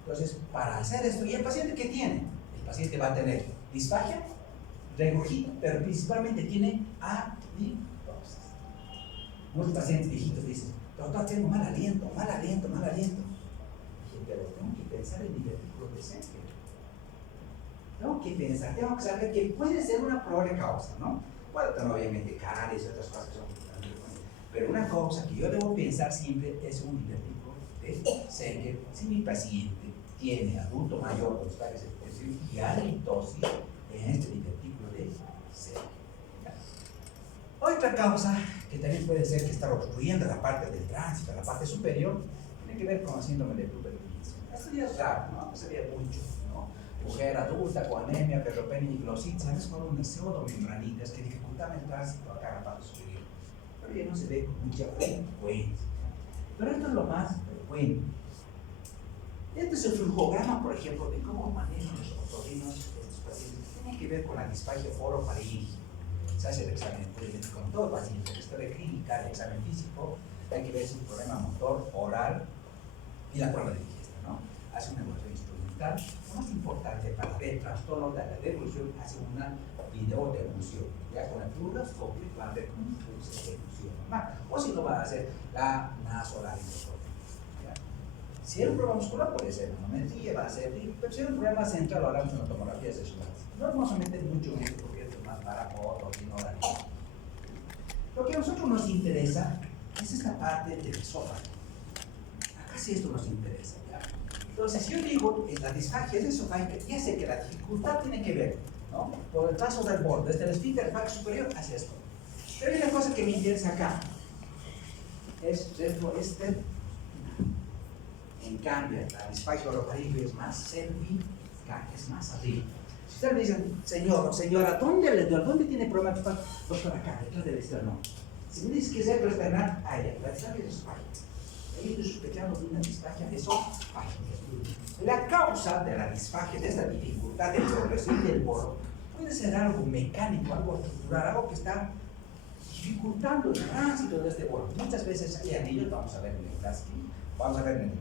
Entonces, para hacer esto, ¿y el paciente qué tiene? El paciente va a tener disfagia, regurgita, pero principalmente tiene halitosis. Muchos pacientes viejitos dicen, doctor, tengo mal aliento. Dije, pero tengo que pensar en el divertículo de Seeger. Tengo que saber que puede ser una probable causa, ¿no? Puede tener obviamente caries y otras cosas que son muy frecuentes. Pero una cosa que yo debo pensar siempre es un divertículo de Seeger. Si mi paciente tiene adulto mayor con disfagia y halitosis en este divertículo de Seeger. Otra causa que también puede ser que está obstruyendo la parte del tránsito, la parte superior, tiene que ver con el síndrome de Kluber-Bucy. Esto ya es raro, ¿no? No se ve mucho, ¿no? Mujer adulta con anemia, ferropenia y glositis, a veces con unas pseudomembranitas que dificultan el tránsito acá en la parte superior. Pero ya no se ve con mucha frecuencia. Pero esto es lo más frecuente. Este es el flujograma, por ejemplo, de cómo manejan los otorrinos estos pacientes. Tiene que ver con la disfagia orofaringe. Se hace el examen con todo el paciente, la historia clínica, el examen físico, hay que ver si es un problema motor, oral y la prueba de digesta, ¿no? Hace una evaluación instrumental. Lo más importante para ver trastornos de la devolución, hace una videodevolución. Ya con el fluoroscopio va a ver cómo produce devolución normal. O si no, va a hacer la nasolaricoscopia. Si era un problema muscular, puede ser manometría, va a ser, pero si era un problema central, hablamos de una tomografía sexual. No vamos a meter mucho en esto porque esto es más para fotos y no la misma. Lo que a nosotros nos interesa es esta parte del esófago. Acá sí esto nos interesa, ¿ya? Entonces, si yo digo la disfagia es esofágica, ya sé que la dificultad tiene que ver, ¿no? Por el trazo del borde, desde el esfínter del fax superior hacia esto. Pero hay una cosa que me interesa acá. Es este. En cambio, la disfagia orofaringe es más cervical, es más arriba. Si ustedes me dicen, señor o señora, ¿dónde le duele? ¿Dónde tiene problema? Doctor, acá, detrás del esternón. Si me dices que es retroesternal, allá, la disfagia es esofágica. Ahí estoy sospechando de una disfagia esofágica. La causa de la disfagia, de esta dificultad de progresión del bolo, puede ser algo mecánico, algo estructural, algo que está dificultando el tránsito de este bolo. Muchas veces hay anillos, vamos a ver en el clásico, vamos a ver en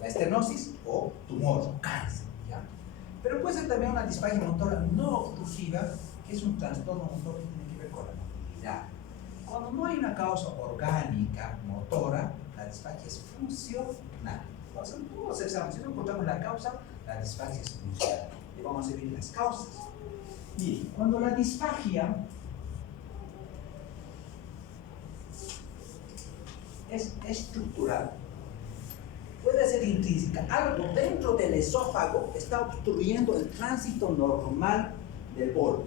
la estenosis o tumor, o cáncer, ¿ya? Pero puede ser también una disfagia motora no obstructiva, que es un trastorno motor que tiene que ver con la movilidad. Cuando no hay una causa orgánica motora, la disfagia es funcional. Entonces, en todos los exámenes, si no encontramos la causa, la disfagia es funcional. Y vamos a ver las causas. Y cuando la disfagia es estructural, puede ser intrínseca, algo dentro del esófago está obstruyendo el tránsito normal del bolo.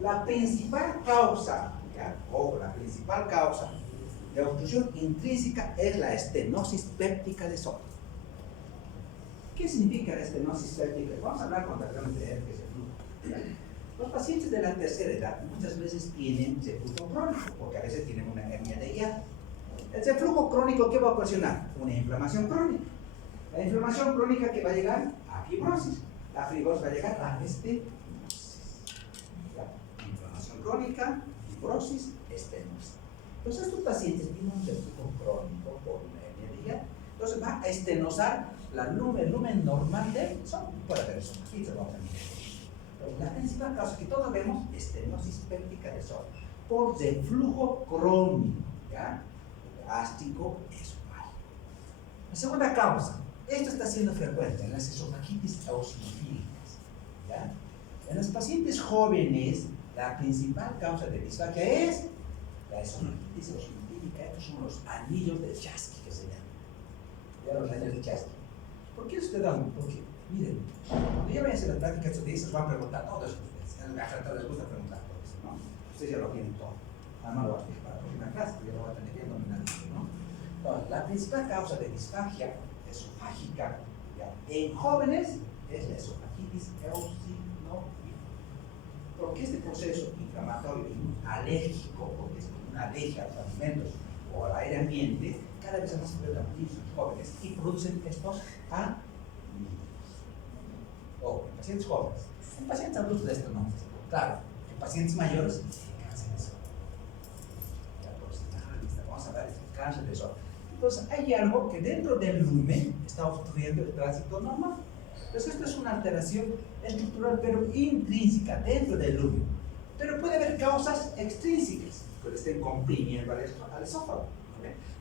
La principal causa, la principal causa de obstrucción intrínseca es la estenosis péptica de esófago. ¿Qué significa la estenosis péptica? Vamos a hablar cuando hablamos de herpes de flujo. Los pacientes de la tercera edad muchas veces tienen reflujo crónico, porque a veces tienen una hernia de hiato. El reflujo crónico, ¿qué va a ocasionar? Una inflamación crónica. La inflamación crónica que va a llegar a fibrosis. La fibrosis va a llegar a estenosis. Inflamación crónica, fibrosis, estenosis. Entonces estos pacientes tienen un reflujo crónico por una hernia de hiato. Entonces va a estenosar el lumen normal de son, puede haber eso, aquí se vamos a mirar. La principal causa que todos vemos es estenosis péptica de esófago por reflujo crónico, ¿ya? Gástrico, esofágico. La segunda causa, esto está siendo frecuente en las esofagitis eosinofílicas, ¿ya? En los pacientes jóvenes, la principal causa de disfagia es la esofagitis eosinofílica. Estos son los anillos de Chasky que se llaman, ¿ya? Los anillos de Chasky. ¿Por qué ustedes dan? Porque, miren, cuando ya vayan a hacer la práctica estos días, van a preguntar todos ustedes. A todos les gusta preguntar por eso, ¿no? Ustedes ya lo tienen todo. Nada más lo voy a explicar para la próxima clase, porque ya lo voy a tener bien dominadito, ¿no? Entonces, la principal causa de disfagia esofágica, ¿ya? En jóvenes es la esofagitis eosinofílica. Porque este proceso inflamatorio alérgico, porque es una alergia a los alimentos o al aire ambiente, cada vez más frecuente en los jóvenes y producen estos anillos. O en pacientes jóvenes. En pacientes adultos de esto no. Claro, en pacientes mayores, cáncer de esófago. Vamos a ver el cáncer de esófago. Entonces, hay algo que dentro del lumen está obstruyendo el tránsito normal. Entonces, esto es una alteración estructural, pero intrínseca dentro del lumen. Pero puede haber causas extrínsecas que le estén comprimiendo al esófago.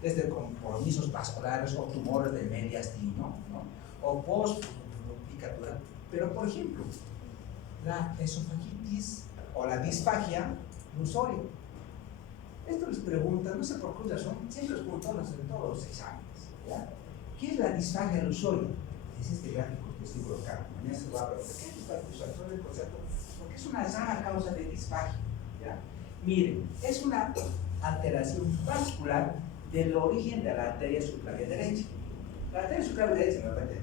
Desde compromisos vasculares o tumores del mediastino, ¿no? O post-picatura. Pero, por ejemplo, la esofagitis o la disfagia lusoria. Esto les preguntan, no sé por qué razón, siempre les preguntan en todos los exámenes, ¿ya? ¿Qué es la disfagia lusoria? Es este gráfico que estoy colocando. Mañana se lo va a preguntar, ¿qué es disfagia lusoria? Todo el concepto, porque es una sana causa de disfagia, ¿ya? Miren, es una alteración vascular del origen de la arteria subclavia derecha. La arteria subclavia derecha normalmente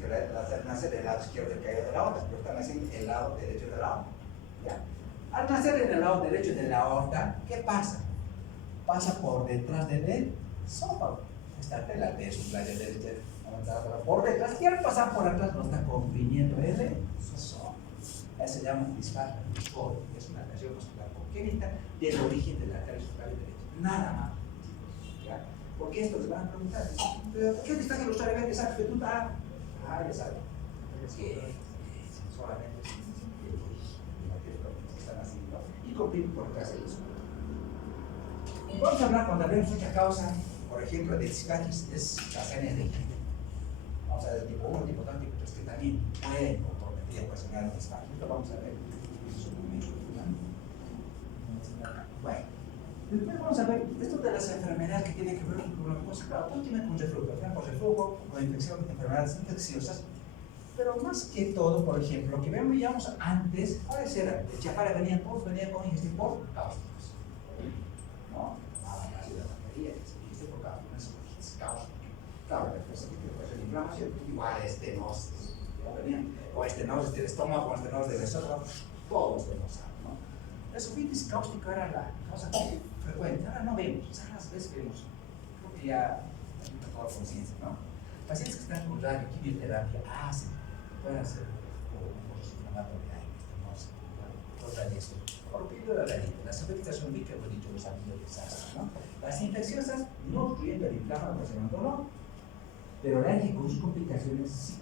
nace del lado izquierdo del caído de la aorta, pero está naciendo el lado derecho de la aorta, ¿ya? Al nacer en el lado derecho de la aorta, ¿qué pasa? Pasa por detrás del esófago. Esta arteria, la arteria subclavia derecha, por detrás, quiere pasar por atrás, no está comprimiendo el esófago. Eso se llama disfagia lusoria, es una alteración vascular congénita del origen de la arteria subclavia derecha. Nada más. ¿Ya? Porque esto les van a preguntar, ¿pero qué disfagia lusoria? ¿Qué sabes que tú estás? Ya sabes. Sí, solamente están haciendo y comprimen por detrás del esófago. Y vamos a hablar cuando hablemos de otra causa, por ejemplo, de disfagitis, es la hernia de hiato. Vamos a ver tipo 1, tipo 2, tipo 3, que también pueden comprometer a ocasionar el disfagia. Lo vamos a ver en su momento. Bueno, después vamos a ver esto de las enfermedades que tienen que ver con la cosa. Claro, todo tiene con reflujo, con infección, enfermedades infecciosas. Pero más que todo, por ejemplo, lo que veíamos antes, puede ser, Chapara todos venían con ingestión por cáusticos. ¿No? Nada más de la bacteria que se dice por cáusticos, claro, después puede ser inflamación, igual estenosis, o estenosis del estómago, o estenosis del esófago, todo estenosado, ¿no? La esofagitis cáustica era la causa frecuente, ahora no vemos, raras veces vemos, creo que ya hay una mejor conciencia, ¿no? Pacientes que están con radio, quimioterapia, pueden hacer un proceso inflamatorio, estenosis, otra de eso. por píldora de alivio. Las afectaciones son que hemos dicho los aminoácidos, ¿no? Las infecciosas no obstruyendo el inflamado ocasionando dolor, pero la alergia con sus complicaciones sí.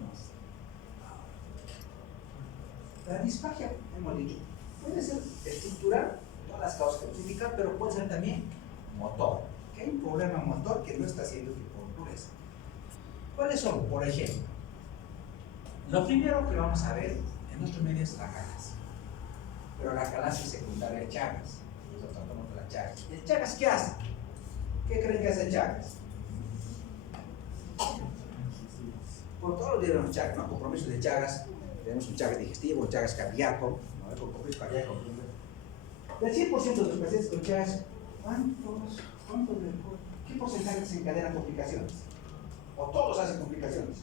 No sé. La disfagia, hemos dicho, puede ser estructural, todas las causas que nos indican, pero puede ser también motor. Que hay un problema motor que no está siendo por pureza. ¿Cuáles son? Por ejemplo, lo primero que vamos a ver en nuestro medio es la calasia. Pero la calasia es secundaria a Chagas. Nosotros tratamos de la Chagas. ¿El Chagas qué hace? ¿Qué creen que hace el Chagas? Por todos los días tenemos Chagas, ¿no? Compromiso de Chagas. Tenemos un Chagas digestivo, un Chagas cardíaco, ¿no? El compromiso cardíaco. Del 100% de los pacientes con Chagas, ¿qué porcentaje desencadena complicaciones? ¿O todos hacen complicaciones?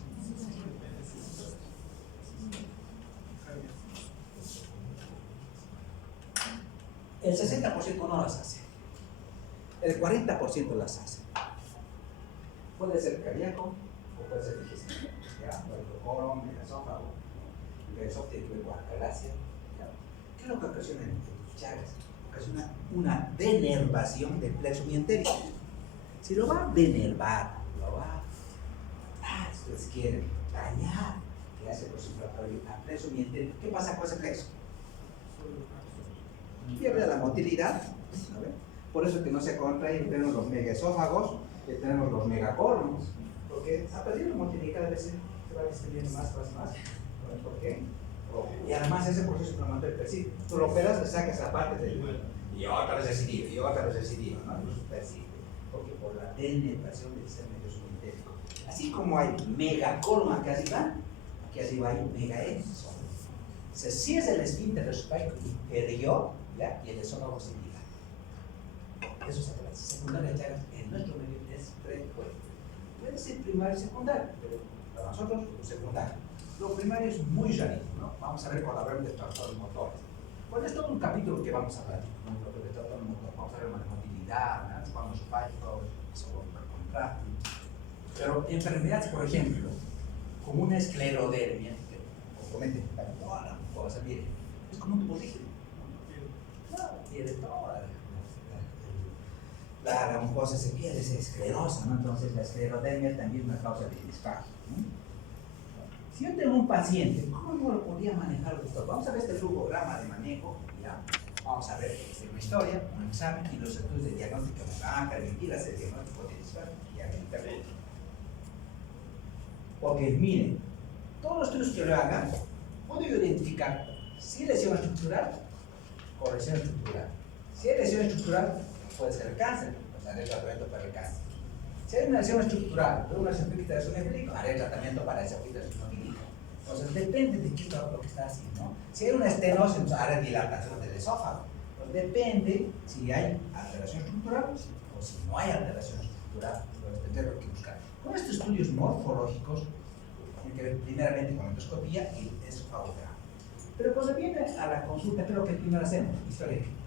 El 60% no las hace. El 40% las hace. Puede ser cardíaco o puede ser digestivo. ¿Ya? El colon, el esófago, el esófago tiene que ver con la calasia. ¿Qué es lo que ocasiona en Chagas? Ocasiona una denervación del plexo mientérico. Si lo va a denervar, lo va a, ustedes quieren dañar, que hace posinflamatorio al plexo mientérico. ¿Qué pasa con ese plexo? Pierde la motilidad, ¿sabe? Por eso que no se contrae, tenemos los megaesófagos, tenemos los megacolonos, porque a perdido la motilidad cada vez se va distribuyendo más. ¿Por qué? Y además ese proceso inflamatorio persiste. Tú lo operas, le sacas la parte del y otra vez recidivo, y otra vez recidivo, ¿no? Eso persiste, porque por la denervación del sistema nervioso entérico. Así como hay megacolon aquí arriba hay megaesófago. O sea, si es el esfínter esofágico inferior, ¿ya? Y el esófago se liga. Eso es la secundaria de Chagas en nuestro medio es frecuente. Puede ser primario y secundario, pero para nosotros lo secundario. Lo primario es muy rarito, ¿no? Vamos a ver cuando hablamos de trastornos motores. Bueno, es todo un capítulo que vamos a hablar, ¿no? De trastornos motores. Vamos a ver la motilidad, ¿no? Espasmos esofágicos, contráctil. Pero enfermedades, por ejemplo, como una esclerodermia, que compromete toda la mucosa, mire, es como un tubo rígido. Pierde toda la mucosa, se pierde, se esclerosa, ¿no? Entonces la esclerodermia también es una causa de disfagia, ¿no? Si yo tengo un paciente, ¿cómo lo podría manejar el doctor? Vamos a ver este flujograma de manejo, ¿ya? Vamos a ver una historia, un examen y los estudios de diagnóstico que me van a permitir hacer el diagnóstico de disfagia y habilitarlo. Porque miren, todos los estudios que lo hagan, puedo identificar si es lesión estructural o lesión estructural. Si es lesión estructural, puede ser cáncer, pues haré tratamiento para el cáncer. Si hay una lesión estructural, una infiltración nefrítica, haré tratamiento para esa infiltración nefrítica. Entonces depende de qué es lo que está haciendo, ¿no? Si hay una estenosis, entonces haré dilatación del esófago. Entonces depende si hay alteración estructural o si no hay alteración estructural. Entonces tendré que buscar. Con estos estudios morfológicos, tienen que ver primeramente con endoscopía y esofagograma. Pero cuando viene a la consulta, ¿qué es lo que primero hacemos? Historia clínica.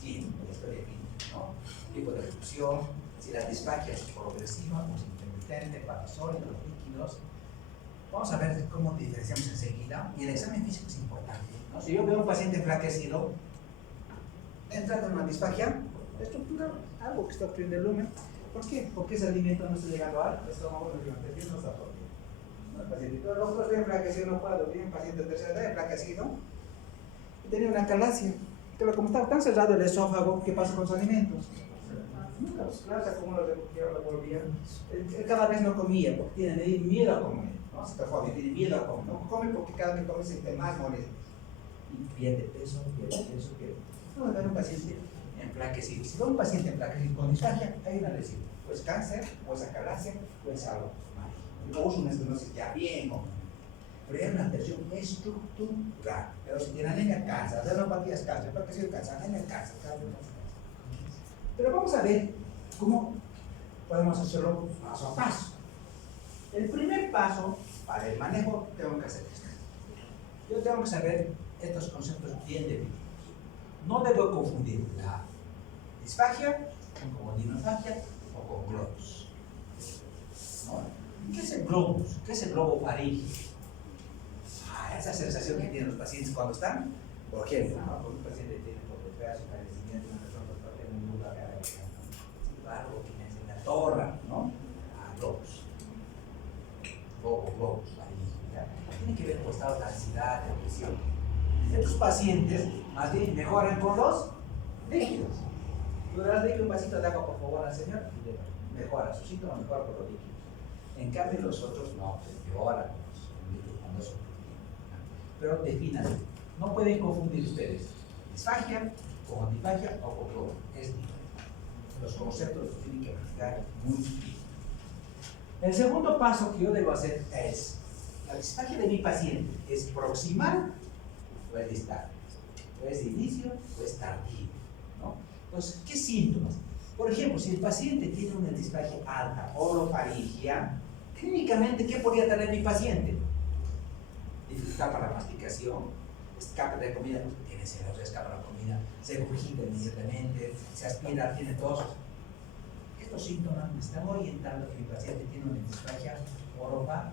Sí, historia clínica, ¿no? Tipo de ejecución, si la disfagia es progresiva o es intermitente, cuántos sólidos, líquidos. Vamos a ver cómo diferenciamos enseguida. Y el examen físico es importante, ¿no? Si yo veo un paciente enflaquecido, entra con una disfagia estructural, algo que está obstruyendo el lumen. ¿Por qué? Porque ese alimento no está llegando al estómago, no está absorbiendo. El paciente, los otros bien enflaquecido, no puedo, bien paciente de tercera edad, enflaquecido, y tenía una calasia. Pero como estaba tan cerrado el esófago, ¿qué pasa con los alimentos? Nunca los claros, como lo revolvía. Él cada vez no comía porque tiene miedo a comer, ¿no? Se perfora, tiene miedo a comer. No come porque cada vez que come se siente más molesto. Y pierde peso. Vamos a ver un paciente enflaquecido. Si veo un paciente enflaquecido con disfagia, hay una lesión. O es cáncer, o es acalasia, o es algo mal. O es una estenosis ya bien común. Pero hay una alteración estructural. Pero si tiene anemia, cáncer, adenopatías, cáncer, enflaquecido, cáncer, anemia, cáncer. Pero vamos a ver cómo podemos hacerlo paso a paso. El primer paso para el manejo tengo que hacer esto. Yo tengo que saber estos conceptos bien definidos. No debo confundir la disfagia con dinofagia o con globus. ¿No? ¿Qué es el globus? ¿Qué es el globo faríngeo? Esa sensación que tienen los pacientes cuando están Por ejemplo, ¿no? Cuando un paciente tiene por detrás un padecimiento, una persona por parte de un lugar, sin embargo, que se la torra, ¿no? A globos, ahí, ¿ya? Tiene que ver con estados de ansiedad, depresión. Estos pacientes más bien mejoran con los líquidos. Tú darás un vasito de agua, por favor, al señor, y mejora, su síntoma mejora con los líquidos. En cambio, los otros no, se empeoran con los líquidos cuando son. Pero definan, no pueden confundir ustedes disfagia con antifagia o con cloro, es diferente. Los conceptos los tienen que practicar muy bien. El segundo paso que yo debo hacer es, la disfagia de mi paciente es proximal o es distal, o es de inicio o es tardío, ¿no? Entonces, ¿qué síntomas? Por ejemplo, si el paciente tiene una disfagia alta, orofaringia, clínicamente, ¿qué podría tener mi paciente? Dificultad para la masticación, escape de comida, tiene celos, escapa la comida, se regurgita inmediatamente, se aspira, tiene tos. Estos síntomas me están orientando que mi paciente tiene una disfagia orofaringia.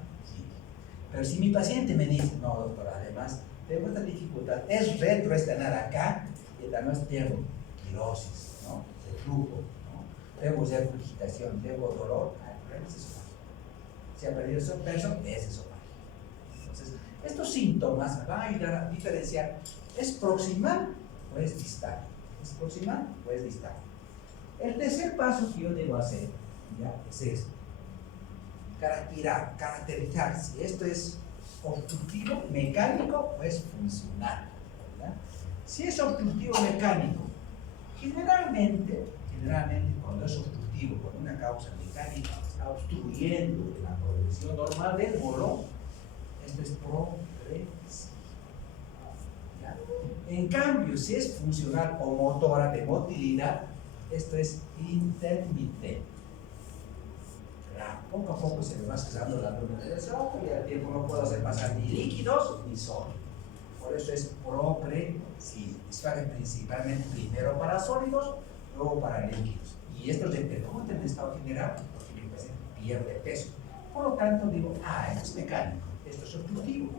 Pero si mi paciente me dice, no, doctor, además, tengo esta dificultad, es retroestenar acá, y además tengo pirosis, ¿no? Reflujo, ¿no? Tengo regurgitación, tengo dolor, el problema es esofágico. Si ha perdido su peso, es esofágico. Entonces, estos síntomas van a ayudar a diferenciar, ¿es proximal o es distal? ¿Es proximal o es distal? El tercer paso que yo debo hacer, ¿ya? Es esto. Caracterizar si esto es obstructivo, mecánico o es funcional, ¿verdad? Si es obstructivo mecánico, generalmente cuando es obstructivo por una causa mecánica, está obstruyendo la progresión normal del bolo, esto es progresivo. ¿Ya? En cambio, si es funcional o motora de motilidad, esto es intermitente. Poco a poco se me va cesando la progresión y al tiempo no puedo hacer pasar ni líquidos ni sólidos. Por eso es progresivo. Disfagia principalmente primero para sólidos, luego para líquidos. Y esto repercute en el estado general porque mi paciente pierde peso. Por lo tanto digo, esto es mecánico, esto es obstructivo.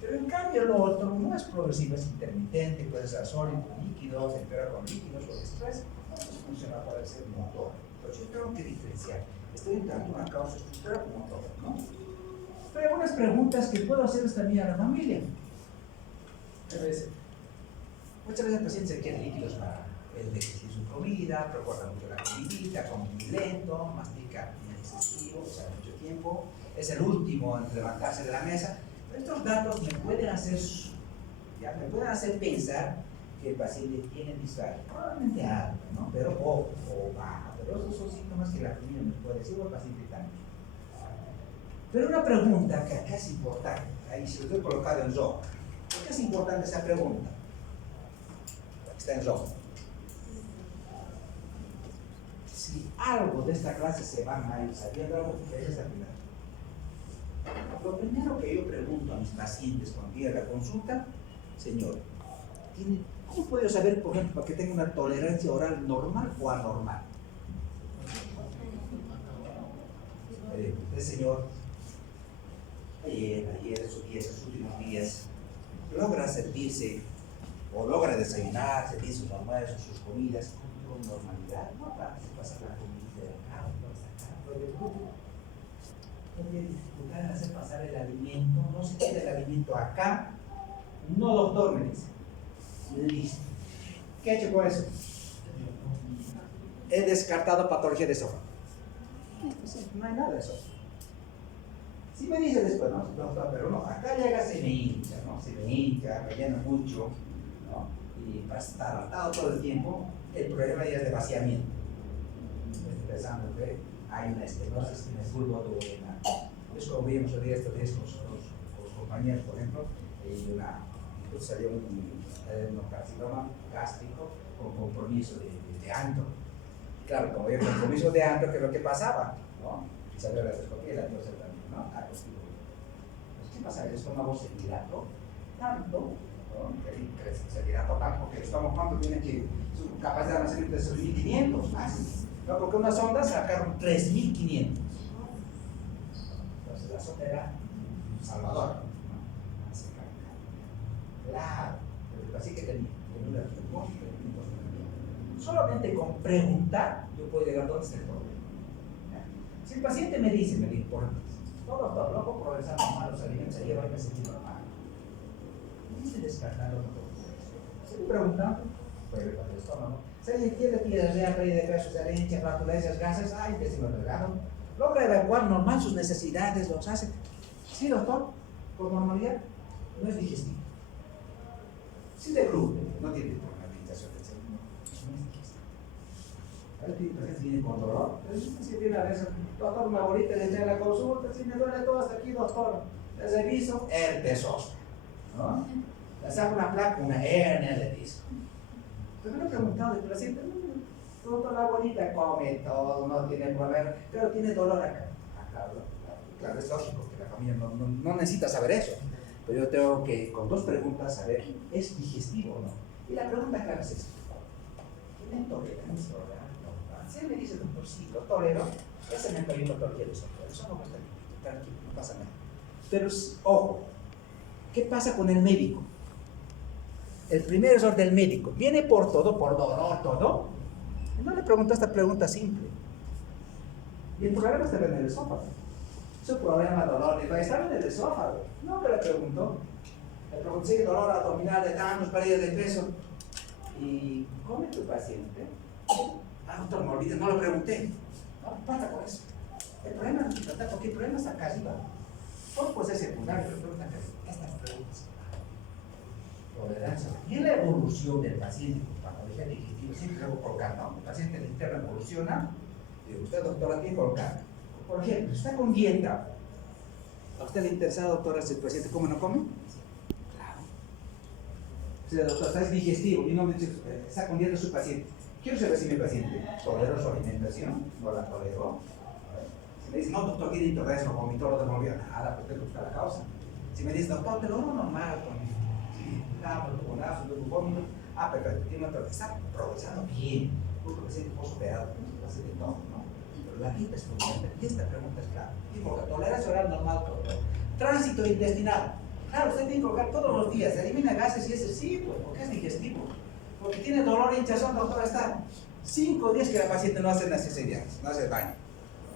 Pero en cambio lo otro no es progresivo, es intermitente, puede ser sólido, líquido, se empeora con líquidos o estrés, entonces funciona para ser motor. Entonces yo tengo que diferenciar. Estoy entrando una causa estructural como todo, ¿no? Pero hay algunas preguntas que puedo hacerles también a la familia. Muchas veces el paciente se quiere líquidos para el digerir su comida, recuerda mucho la comidita, come muy lento, mastica inexhaustivo, o sea, mucho tiempo, es el último en levantarse de la mesa. Pero estos datos me pueden hacer pensar que el paciente tiene disfagia, probablemente alta, ¿no? Pero o baja, pero esos son síntomas que la familia me puede decir o el paciente también. Pero una pregunta que acá es importante, ahí se lo estoy colocando en rojo. ¿Por qué es importante esa pregunta? Está en rojo. Si algo de esta clase se van a ir sabiendo algo, es esa primera. Lo primero que yo pregunto a mis pacientes cuando llegan a la consulta, señor, ¿cómo puedo saber, por ejemplo, que tengo una tolerancia oral normal o anormal? Señor, ayer, esos últimos días, logra servirse o logra desayunar, servir sus almuerzos, sus comidas con normalidad, no para pasar la comida de acá o de acá, no tiene dificultad en hacer pasar el alimento, no se queda el alimento acá. No, doctor, me dice. Listo. ¿Qué he hecho con eso? He descartado patología de esófago. No hay nada de eso. Si me dice después, no, doctor, pero no, acá llega, se me hincha, ¿no? Se me hincha, me llena mucho, ¿no? Y para estar atado todo el tiempo, el problema ya es de vaciamiento. Estoy pensando que hay una estenosis en el bulbo duodenal. Es como vimos hoy día estos días con los compañeros, por ejemplo, y salió un carcinoma gástrico con compromiso de antro. Claro, como había compromiso de antro, que es lo que pasaba, ¿no? Y salió la endoscopía y la biopsia también, ¿no? Pues, ¿qué pasa? El estómago se dilató tanto, ¿no? Se dilató tanto porque el estómago, ¿cuánto tiene que su capacidad de almacenamiento de 6.500? Así, ¿no? Porque una sonda sacaron 3.500. Entonces la sonda era Salvador, ¿no? Claro, pero así que preguntar, yo puedo llegar a dónde está el problema. Si el paciente me dice, me importa, todo loco, progresamos mal los alimentos, ayer hoy me sentí normal. No estoy descartando todo eso. Estoy preguntando, puede para el estómago. Si alguien tiene diarrea, pérdida de peso, herencia, flatulencias, gases, ay, intestino delgado. Logra evacuar normal sus necesidades, los hace. Sí, doctor, por normalidad, no es digestivo. Si de gluten, no tiene problema de meditación, no es digestivo. A ver, el paciente viene con dolor. Si viene a veces, doctor, una bolita le echa la consulta, si me duele todo hasta aquí, doctor. Les reviso, herpes zóster, ¿no? Le saco una placa, una hernia de disco. Pero me he preguntado del paciente, doctor, la bolita come todo, no tiene problema, pero tiene dolor acá. Claro, es lógico que la familia no necesita saber eso. Pero yo tengo que, con dos preguntas, saber, ¿es digestivo o no? Y la pregunta clara es esta. ¿Tiene tolerancia oral? Si él me dice, doctor, sí, lo tolero, ese me permite cualquier eso no va a estar tranquilo, no pasa nada. Pero, ojo, ¿qué pasa con el médico? El primer error del médico, viene por todo, por dolor, todo. Y no le preguntó esta pregunta simple. Y el problema está en el esófago. Su problema, dolor, estaba en el esófago. No, que le preguntó. Le preguntó si dolor abdominal de tantos, pérdida de peso. ¿Y come tu paciente? Ah, doctor, me olvidé, no lo pregunté. No pasa con eso. El problema no es tratar, porque el problema está acá arriba. Todo puede ser secundario, pero el problema está acá arriba. Estas preguntas. Tolerancia. Y en la evolución del paciente con patología digestiva, siempre luego colocando. El paciente en el interno evoluciona. Y usted, doctor, aquí colocar. Por ejemplo, está con dieta. ¿A usted le interesa, doctora, si el paciente come o no come? Claro. Si el doctor está digestivo y no me dice, está con dieta su paciente. Quiero saber si mi paciente tolera su alimentación, no la toleró. Si me dice, no, doctor, tiene intolerancia, no vomitó, no devolvió nada, porque le busca la causa. Si me dice, doctor, te lo hago normal, con ácido, con vómito, perfecto, tiene otra, está progresando bien, busco paciente postoperado, no se hace de todo, ¿no? Pero la dieta es fundamental, y esta pregunta es clara. Digo, tolerancia oral normal, todo. Tránsito intestinal. Claro, usted tiene que colocar todos los días, elimina gases y ese sí, pues, porque es digestivo. Porque tiene dolor e hinchazón, doctor, está 5 días que la paciente no hace necesidades, no hace el baño.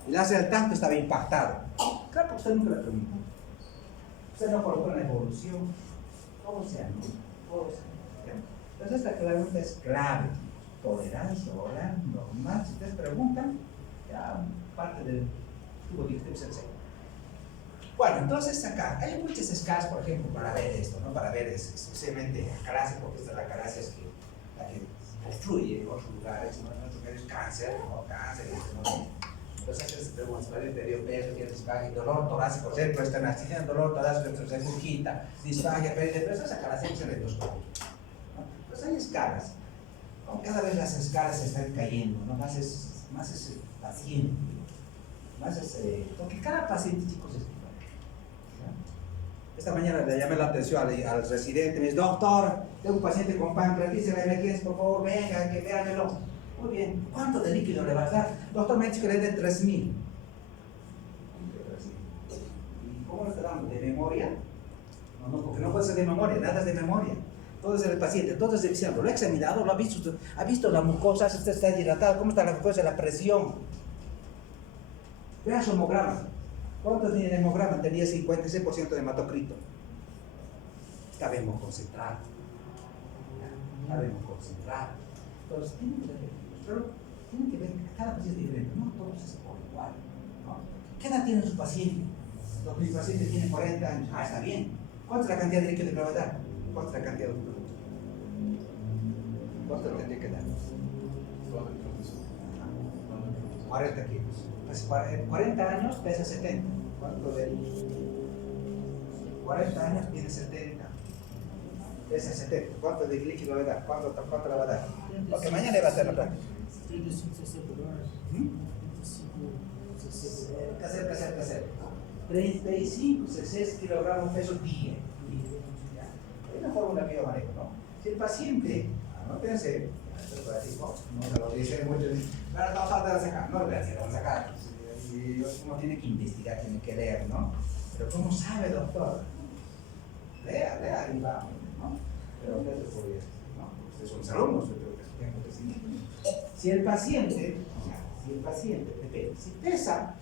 Y le hace el tanto, estaba impactado. Claro, porque usted nunca le preguntó. Usted no colocó en la evolución. ¿Cómo se llama? Entonces esta pregunta es clave. Tolerancia oral normal. Si ustedes preguntan, ya parte del tubo digestivo se enseña. Bueno, entonces acá hay muchas escalas, por ejemplo, para ver esto, ¿no? Para ver especialmente la calasia, porque esta es la calasia la que obstruye en otros lugares, ¿no? En otros lugares cáncer, ¿no? Cáncer, ¿no? Entonces se pregunta, ¿cuál es el periodo peso, tiene disfagia, dolor torácico, por ejemplo, si tiene dolor torácico, se regurgita, disfagia, pérdida de peso, esa calasia se endoscopia. Entonces hay escalas. ¿No? Cada vez las escalas se están cayendo, ¿no? Más es paciente, porque cada paciente, chicos, es diferente. Esta mañana le llamé la atención al residente, me dice, doctor, tengo un paciente con pancreatitis en la emergencia, por favor, venga, que véanmelo. Muy bien, ¿cuánto de líquido le vas a dar? Doctor, me ha dicho que le dé 3.000. ¿Y cómo le está dando? ¿De memoria? No, porque no puede ser de memoria, nada es de memoria. Todo es el paciente, todo es de visión. Lo ha examinado, lo ha visto la mucosa, si está dilatada, cómo está la mucosa, la presión. Vea su hemograma. ¿Cuánto tiene el hemograma? Tenía 56% de hematocrito. Estaba hemoconcentrado. Entonces, tienen que ver que cada paciente es diferente, no todos es por igual, ¿no? ¿Qué edad tiene su paciente? Mi paciente tiene 40 años, está bien. ¿Cuánta es la cantidad de líquido que le va a dar? ¿Cuánta es la cantidad de líquido? ¿Cuánto le tendría que dar? 40 kilos. Pues 40 años pesa 70. ¿Cuánto de 40 años tiene 70? Pesa 70. ¿Cuánto de líquido le da? ¿Cuánto le va a dar? Porque mañana le va a hacer la práctica. 35, 60 dólares. 35, 60. 35, 60 kilogramos peso día. Es una fórmula que yo manejo, ¿no? Si el paciente, anótense, no se lo dice mucho, pero no falta de sacar, no lo voy a hacer, lo voy a sacar. Uno tiene que investigar, tiene que leer, ¿no? Pero ¿cómo sabe, doctor? Lea y vamos, ¿no? Pero ustedes podrían, ¿no? Ustedes son mis alumnos, yo creo que tienen que decir. Si el paciente, depende, si pesa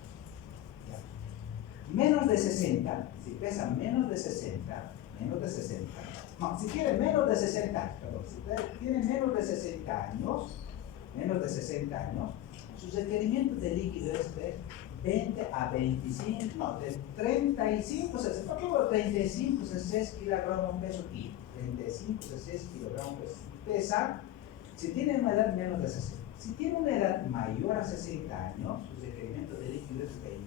menos de 60, si pesa menos de 60, no, si tiene menos de 60, perdón, si tiene menos de 60 años, sus requerimientos de líquido es de 20 a 25, no, de 35, ¿por qué por 35, 66 kilogramos peso kilo? 35, 66 kilogramos peso. Pesa, si tiene una edad menos de 60. Si tiene una edad mayor a 60 años, sus requerimientos de líquido es 25,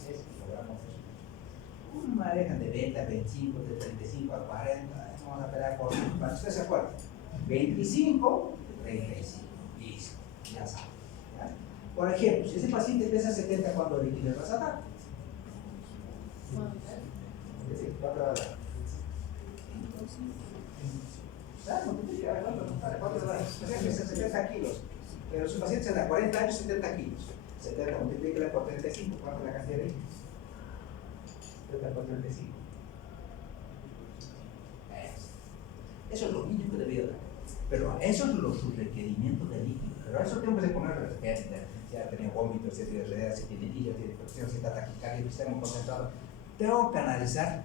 66 kilogramos peso kilo. Una pareja de 20 a 25, de 35 a 40, vamos a pelear por para usted se acuerda. 25, 35, listo, ya sabe. ¿Ya? Por ejemplo, si ese paciente pesa 70, ¿cuánto líquido vas a dar? Sí, ¿cuánto va a dar? ¿Cuánto va a dar? 70 kilos. Pero su paciente se da 40 años, 70 kilos. 70 multiplícala por 35, ¿cuánto es la cantidad de líquido? 70 por 35. Eso es lo mínimo que debería dar. Pero eso es su requerimiento de líquido. Pero a eso tengo que poner respeto. Ya tenía vómitos, si tiene diarrea, si tiene hilo, tiene presión, si está taquicardia, si está concentrado. Tengo que analizar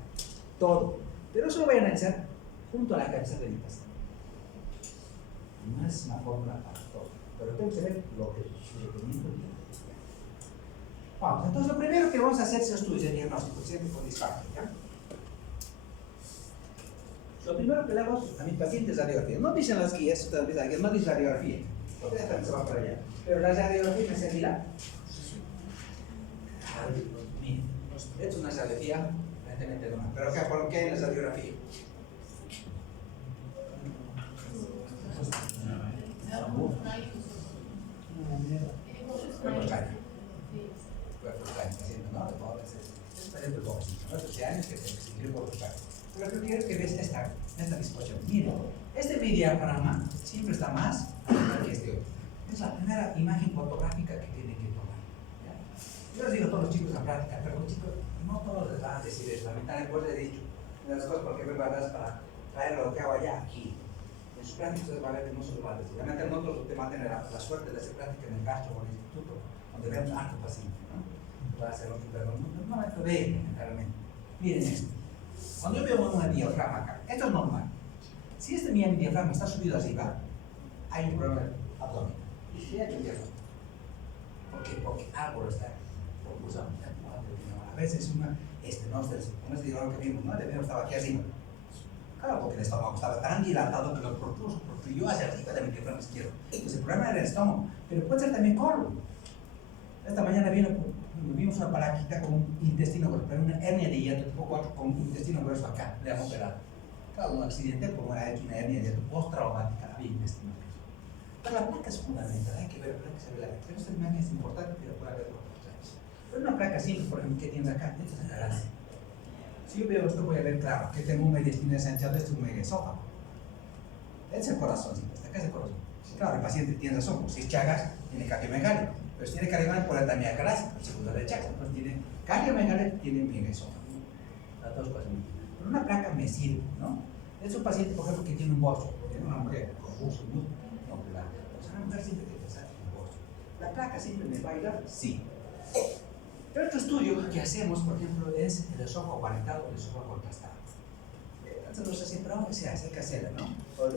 todo. Pero eso lo voy a analizar junto a la cabeza de mi paciente. No es una fórmula para todo. Pero tengo que saber lo que su requerimiento líquido. Vamos, entonces lo primero que vamos a hacer es estudios de diagnóstico, siempre con disfagia. ¿Ya? Lo primero que le hago a mis pacientes es radiografía. No dicen las guías, no dice radiografía. Ustedes también se van para allá. Pero la radiografía me servirá. Miren, esto es una radiografía, evidentemente no. Pero ¿por qué en la radiografía? Cuerpo extraño. Cuerpo extraño, paciente, ¿no? Es paciente pobrecito, ¿no? 13 años que se escribió cuerpo extraño. Pero yo quiero que veas esta disposición. Miren, este diafragma siempre está más arriba que este otro. Es la primera imagen fotográfica que tienen que tomar. ¿Ya? Yo les digo a todos los chicos en práctica, pero los chicos no todos les van a decir eso. Lamentablemente, les he dicho, una de las cosas porque vengo atrás para traer lo que hago allá aquí. En su práctica ustedes van a ver que no se lo van a decir. Lamentablemente nosotros van a tener la suerte de hacer práctica en el gastro o en el instituto, donde vemos harto paciente, ¿no? Va a ser otro, pero no lo ven, lamentablemente. Miren esto. Cuando yo veo una diafragma acá, esto es normal. Si mi diafragma está subido arriba, hay un problema abdominal. ¿Y si hay un diafragma? ¿Por qué? Porque algo lo está propulsando. A veces como este diafragma que vimos, ¿no? El primero estaba aquí arriba. Claro, porque el estómago estaba tan dilatado que lo propulsó hacia arriba de mi diafragma izquierdo. Entonces el problema era el estómago, pero puede ser también colon. Esta mañana vimos una paraquita con un intestino grueso, pero una hernia de hiato tipo 4 con un intestino grueso acá, le han operado. Claro, un accidente, como era hecho una hernia de hiato postraumática, había intestino grueso. Pero la placa es fundamental, hay que ver la placa, se ve la placa. Esta imagen es importante que la pueda ver por otros. Pero una placa simple, por ejemplo, que tienes acá, esto es la grasa. Si yo veo esto, voy a ver, claro, que tengo un mediastino ensanchado, esto es un megaesófago. Este es el corazón, hasta acá es el corazón. Claro, el paciente tiene razón, pues si es Chagas, tiene cardiomegalia. Pero si tiene cardiomegalia, puede también aclarar, por segundo de Chagas. Entonces tiene cardiomegalia, tiene megaesófago. Las dos cosas. Pero una placa me sirve, ¿no? Es un paciente, por ejemplo, que tiene un bolso, tiene una mujer con bolso muy nodular. O sea, una mujer siempre tiene que pensar en un bolso. ¿La placa siempre me va a ayudar? Sí. Pero otro estudio que hacemos, por ejemplo, es el esófago parentado o el esófago contrastado. Antes no se hacía, pero ahora se hace, hay que hacerlo, ¿no?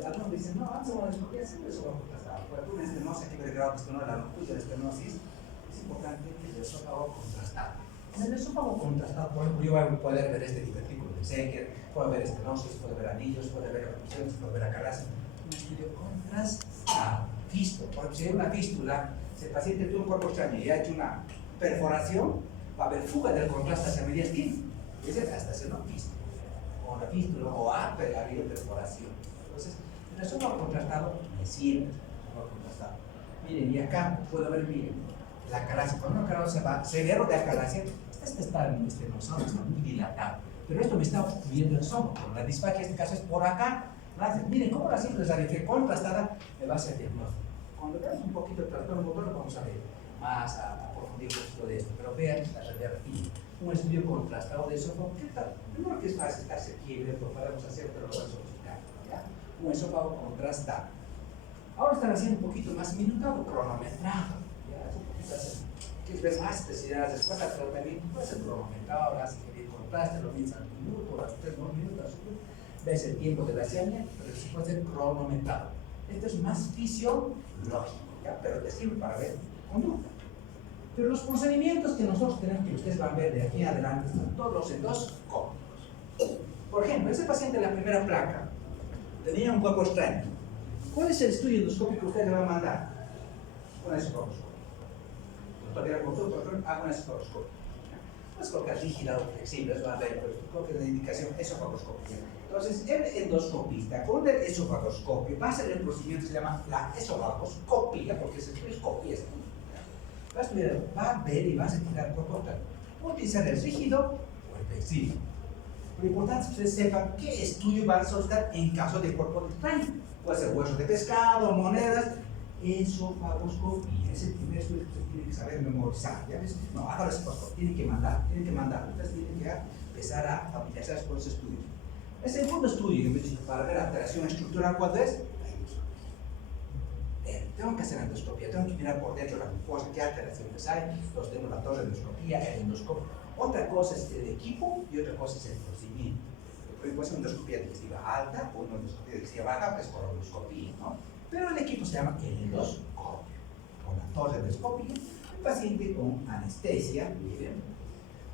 Algunos dicen, no, antes no les podía hacer el esófago contrastado. Por alguna estenosis, aquí me grado que no la longitud de la estenosis, es importante el esófago contrastado. En el esófago contrastado, por ejemplo, yo voy a poder ver este divertículo de Secker, puedo ver estenosis, puedo ver anillos, puedo ver erupciones, puedo ver acalasia. Un estudio contrastado. Fístula. Por ejemplo, si hay una fístula, si el paciente tuvo un cuerpo extraño y ha hecho una perforación, va a haber fuga del contraste hacia mediastino. Y esa hasta hacer una fístula. O una fístula, o ha habido perforación. Entonces, el esófago contrastado me sirve. Miren, y acá puedo ver, miren, la acalasia. Cuando una acalasia va severo de acalasia, este estenoso está muy dilatado. Pero esto me está obstruyendo el esófago. La disfagia en este caso es por acá. Miren, cómo la simple radiografía contrastada me va a hacer diagnóstico. Cuando veamos un poquito el trastorno motor, vamos a ver más a profundidad un poquito de esto. Pero vean la radiografía. Un estudio contrastado de esófago. ¿Qué tal? Primero que es fácil, estarse quiebre, lo podemos hacer, pero lo vamos a buscar. ¿Ya? Un esófago contrastado. Ahora están haciendo un poquito más minutado, cronometrado. Ya, es un poquito así. ¿Quieres ver más especialidades después del tratamiento? Puede ser cronometrado, ahora si quieres contraste, lo mides al minuto, a los 3 minutos, ves el tiempo de vaciamiento, pero sí puede ser cronometrado. Esto es más fisiológico, ¿ya? Pero te sirve para ver conducta. Pero los procedimientos que nosotros tenemos, que ustedes van a ver de aquí en adelante, están todos endoscópicos. Por ejemplo, ese paciente en la primera placa tenía un cuerpo extraño. ¿Cuál es el estudio endoscópico que usted le va a mandar? Un esofagoscopio. Doctor, que era consulta, haga un esofagoscopio. No es colocar rígida o flexible, eso va a ver, pero coloque la indicación esofagoscopio. Entonces, el endoscopista con el esofagoscopio va a hacer el procedimiento que se llama la esofagoscopia, porque se escribe copia. Va a ver y va a sentir el cuerpo extraño. Puede utilizar el rígido o el flexible. Lo importante es que ustedes sepan qué estudio van a solicitar en caso de cuerpo extraño. Puede ser huesos de pescado, monedas, esofagoscopia. Es el primer estudio que ustedes tienen que saber memorizar. ¿Ya ves? No, haga la esofagoscopia. Tienen que mandar. Ustedes tienen que empezar a familiarizarse con ese estudio. El segundo estudio para ver alteración estructural, ¿cuál es? Tengo que hacer endoscopia, tengo que mirar por dentro la mucosa, qué alteraciones hay, los tenemos la torre de endoscopia, el endoscopio. Otra cosa es el equipo y otra cosa es el procedimiento. Puede ser una endoscopia digestiva alta o una endoscopia digestiva baja, pues colonoscopia, ¿no? Pero el equipo se llama el endoscopio. Con la torre de endoscopia, el paciente con anestesia, miren,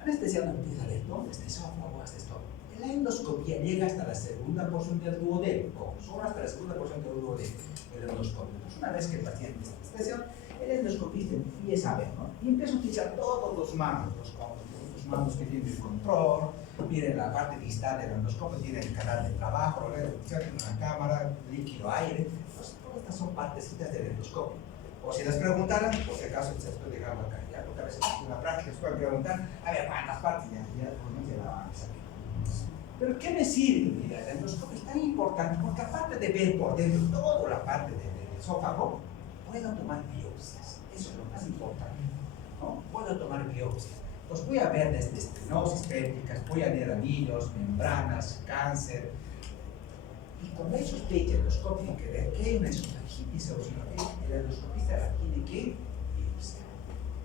anestesia no empieza a ver dónde está el esófago, hasta esto. La endoscopia llega hasta la segunda porción del duodeno, solo hasta la segunda porción del duodeno, el endoscopio. Entonces, una vez que el paciente está en anestesia, el endoscopista empieza a ver, ¿no? Y empieza a utilizar todos los mandos, los mandos que tienen el control. Miren, la parte distal del endoscopio tiene el canal de trabajo, tiene una cámara, líquido, aire. Entonces, todas estas son partecitas del endoscopio. O si les preguntaran, por si acaso se estoy dejando acá, ya, porque a veces en la práctica les pueden preguntar, a ver, ¿cuántas partes? Ya la van a saber. Pero ¿qué me sirve? Mira, el endoscopio es tan importante porque aparte de ver por dentro toda la parte del esófago, puedo tomar biopsias. Eso es lo más importante, ¿no? Puedo tomar biopsias. Entonces voy a ver desde estenosis pépticas, voy a ver anillos, membranas, cáncer. Y cuando hay sospecha endoscópica que ver que hay una esofagitis o el endoscopista la tiene que biopsiar.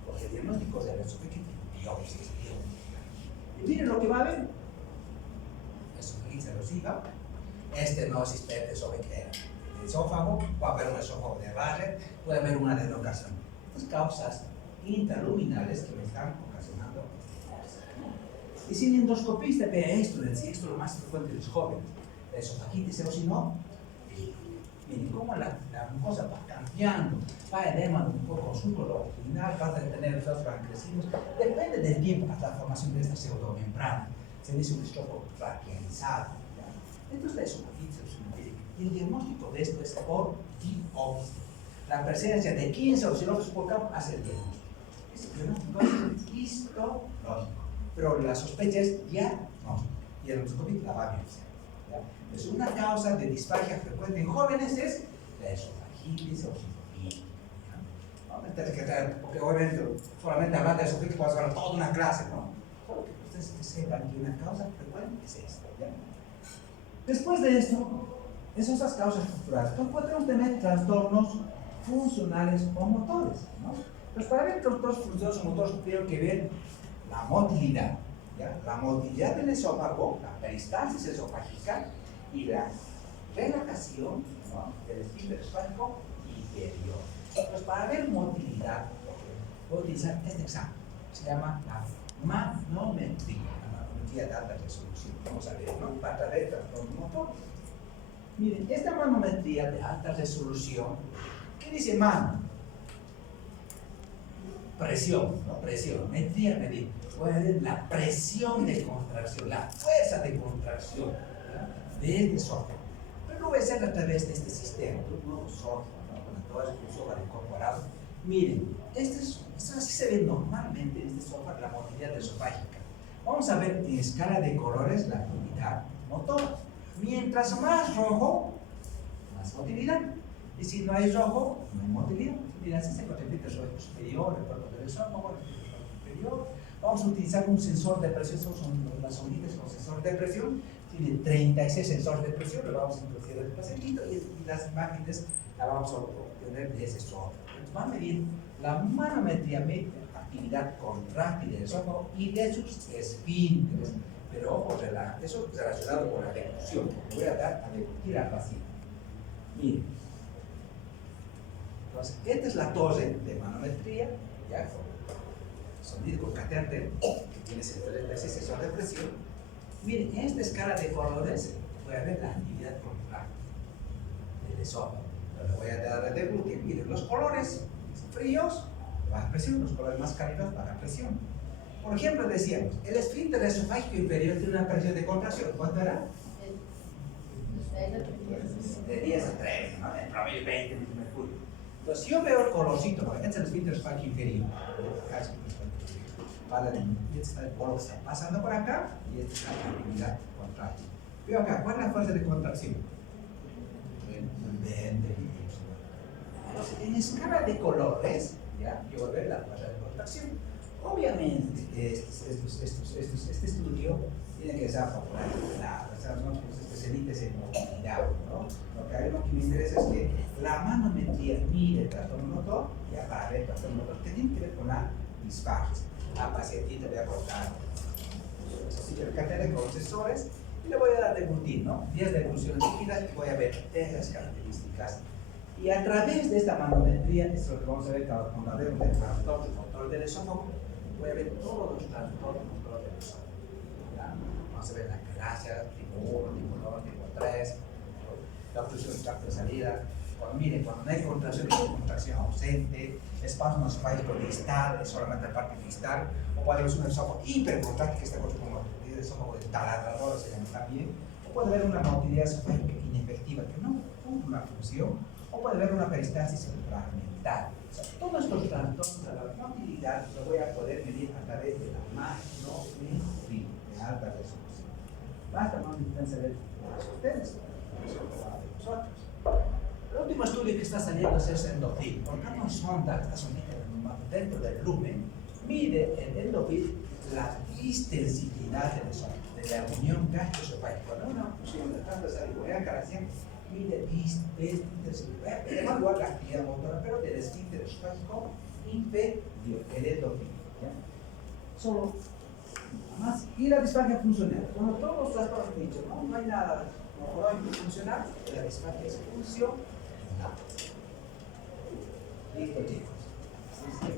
Porque el diagnóstico de la esofagita es biopsias. Y miren lo que va a ver. Erosiva, estenosis pépticas o el esófago, puede haber un esófago de Barrett, puede haber una adenocarcinoma. Las causas intraluminales que me están ocasionando este. Y si el endoscopista ve esto es lo más frecuente en los jóvenes, la esofagitis erosinó, miren cómo la mucosa va cambiando, va edema un poco suproluminal, va a tener efectos pancreacinos, depende del tiempo hasta la formación de esta pseudomembrana. Se dice un estropo traquealizado. Entonces la esofagitis erosinofílica. Y el diagnóstico de esto es por biopsia. La presencia de 15 eosinófilos por campo hace el diagnóstico. Es el diagnóstico histológico. Pero la sospecha es diagnóstico. Y el endoscopio la va a biopsiar. Es una causa de disfagia frecuente en jóvenes es la esofagitis eosinofílica. Porque obviamente solamente hablar de esofagitis puede ser toda una clase, ¿no? Solo que ustedes sepan que una causa frecuente es esta. ¿Ya? Después de esto, esas causas estructurales, pues podemos tener trastornos funcionales o motores, ¿no? Pues para ver trastornos funcionales o motores, tengo que ver la motilidad, ¿ya? La motilidad del esófago, la peristalsis esofágica y la relajación, ¿no?, del esfínter esofágico inferior. Pues para ver motilidad, voy a utilizar este examen, se llama la manometría, de alta resolución. Vamos a ver, ¿no? Para ver trastorno motor. Miren, esta manometría de alta resolución, ¿qué dice mano? Presión, ¿no? Presión. Metría, medir. Voy a ver la presión de contracción, la fuerza de contracción, ¿verdad?, de este software. Pero lo voy a hacer a través de este sistema, de un nuevo software, ¿no?, con todo el software incorporado. Miren, esto así se ve normalmente en este software, la motilidad esofágica. Vamos a ver en escala de colores la actividad motora. Mientras más rojo, más motilidad. Y si no hay rojo, no hay motilidad. Mira, así se contemplita el suelo superior, el cuerpo del esófago, el cuerpo inferior. Vamos a utilizar un sensor de presión, son las onditas con sensor de presión, tiene 36 sensores de presión, lo vamos a introducir en el pacientito y las imágenes las vamos a obtener de ese software. Entonces va a medir la manometría médica, actividad contráctil del esófago y de sus esfínteres. Pero ojo, eso es relacionado con la deglución, porque voy a dar a deglutir al paciente. Miren. Entonces, esta es la torre de manometría, ya sonido con catéter, que tiene ese sensor de presión. Miren, en esta escala de colores voy a ver la actividad contráctil del esófago. Le voy a dar a deglutir. Miren, los colores fríos, baja presión, los colores más cálidos, baja presión. Por ejemplo, decíamos, el esfínter esofágico inferior tiene una presión de contracción. ¿Cuánto era? De 10 a 3, ¿no? En promedio 20 de mercurio. Entonces, si yo veo el colorcito, porque este es el esfínter esofágico inferior, y este está el polo que está pasando por acá, y esta es la actividad contráctil. Veo acá, ¿cuál es la fuerza de contracción? 20. Entonces, en escala de colores, ya, yo voy a ver la fuerza de contracción. Obviamente, este estudio tiene que ser popular, somos especialistas en movilidad, ¿no? Lo que a mí lo que me interesa es que la manometría mide el trastorno motor, ya para ver el trastorno motor, que tiene que ver con la disfagia. La pacientita le voy a colocar el catéter con sensores y le voy a dar deglutir, ¿no? 10 degluciones líquidas y voy a ver esas características. Y a través de esta manometría, esto es lo que vamos a ver cuando hablemos del trastorno motor del esófago, voy a ver todos los trastornos motor del esófago. Vamos a ver la gracia, tipo 1, tipo 2, tipo 3, la obstrucción del tracto de salida. Miren, cuando no hay contracción, hay contracción ausente, espasmo esofágico distal, es solamente la parte distal, o puede haber un esófago hipercontráctil, que está como el esófago de taladrador, se llama también, o puede haber una motilidad esofágica inefectiva, que no cumple una función, o puede haber una peristalsis fragmental. O sea, todos estos trastornos de la motilidad lo voy a poder medir a través de la manometría de alta resolución. Basta, no necesitan saber ustedes, nosotros. El último estudio que está saliendo es el endofil. Colocamos sondas, esta sondita dentro del lumen, mide el endofil la distensibilidad del esófago, de la unión gastroesofágica. Cuando una función de tracto de salida caraciana mide distensibilidad, de igual la actividad motora, pero del esfínter esofágico inferior, el endofil. Solo más. Y la disfagia funcional. Como todos los trastornos que he dicho, no hay nada morfológico funcional, la disfagia es funcional. Listo, chicos. Sí, sí.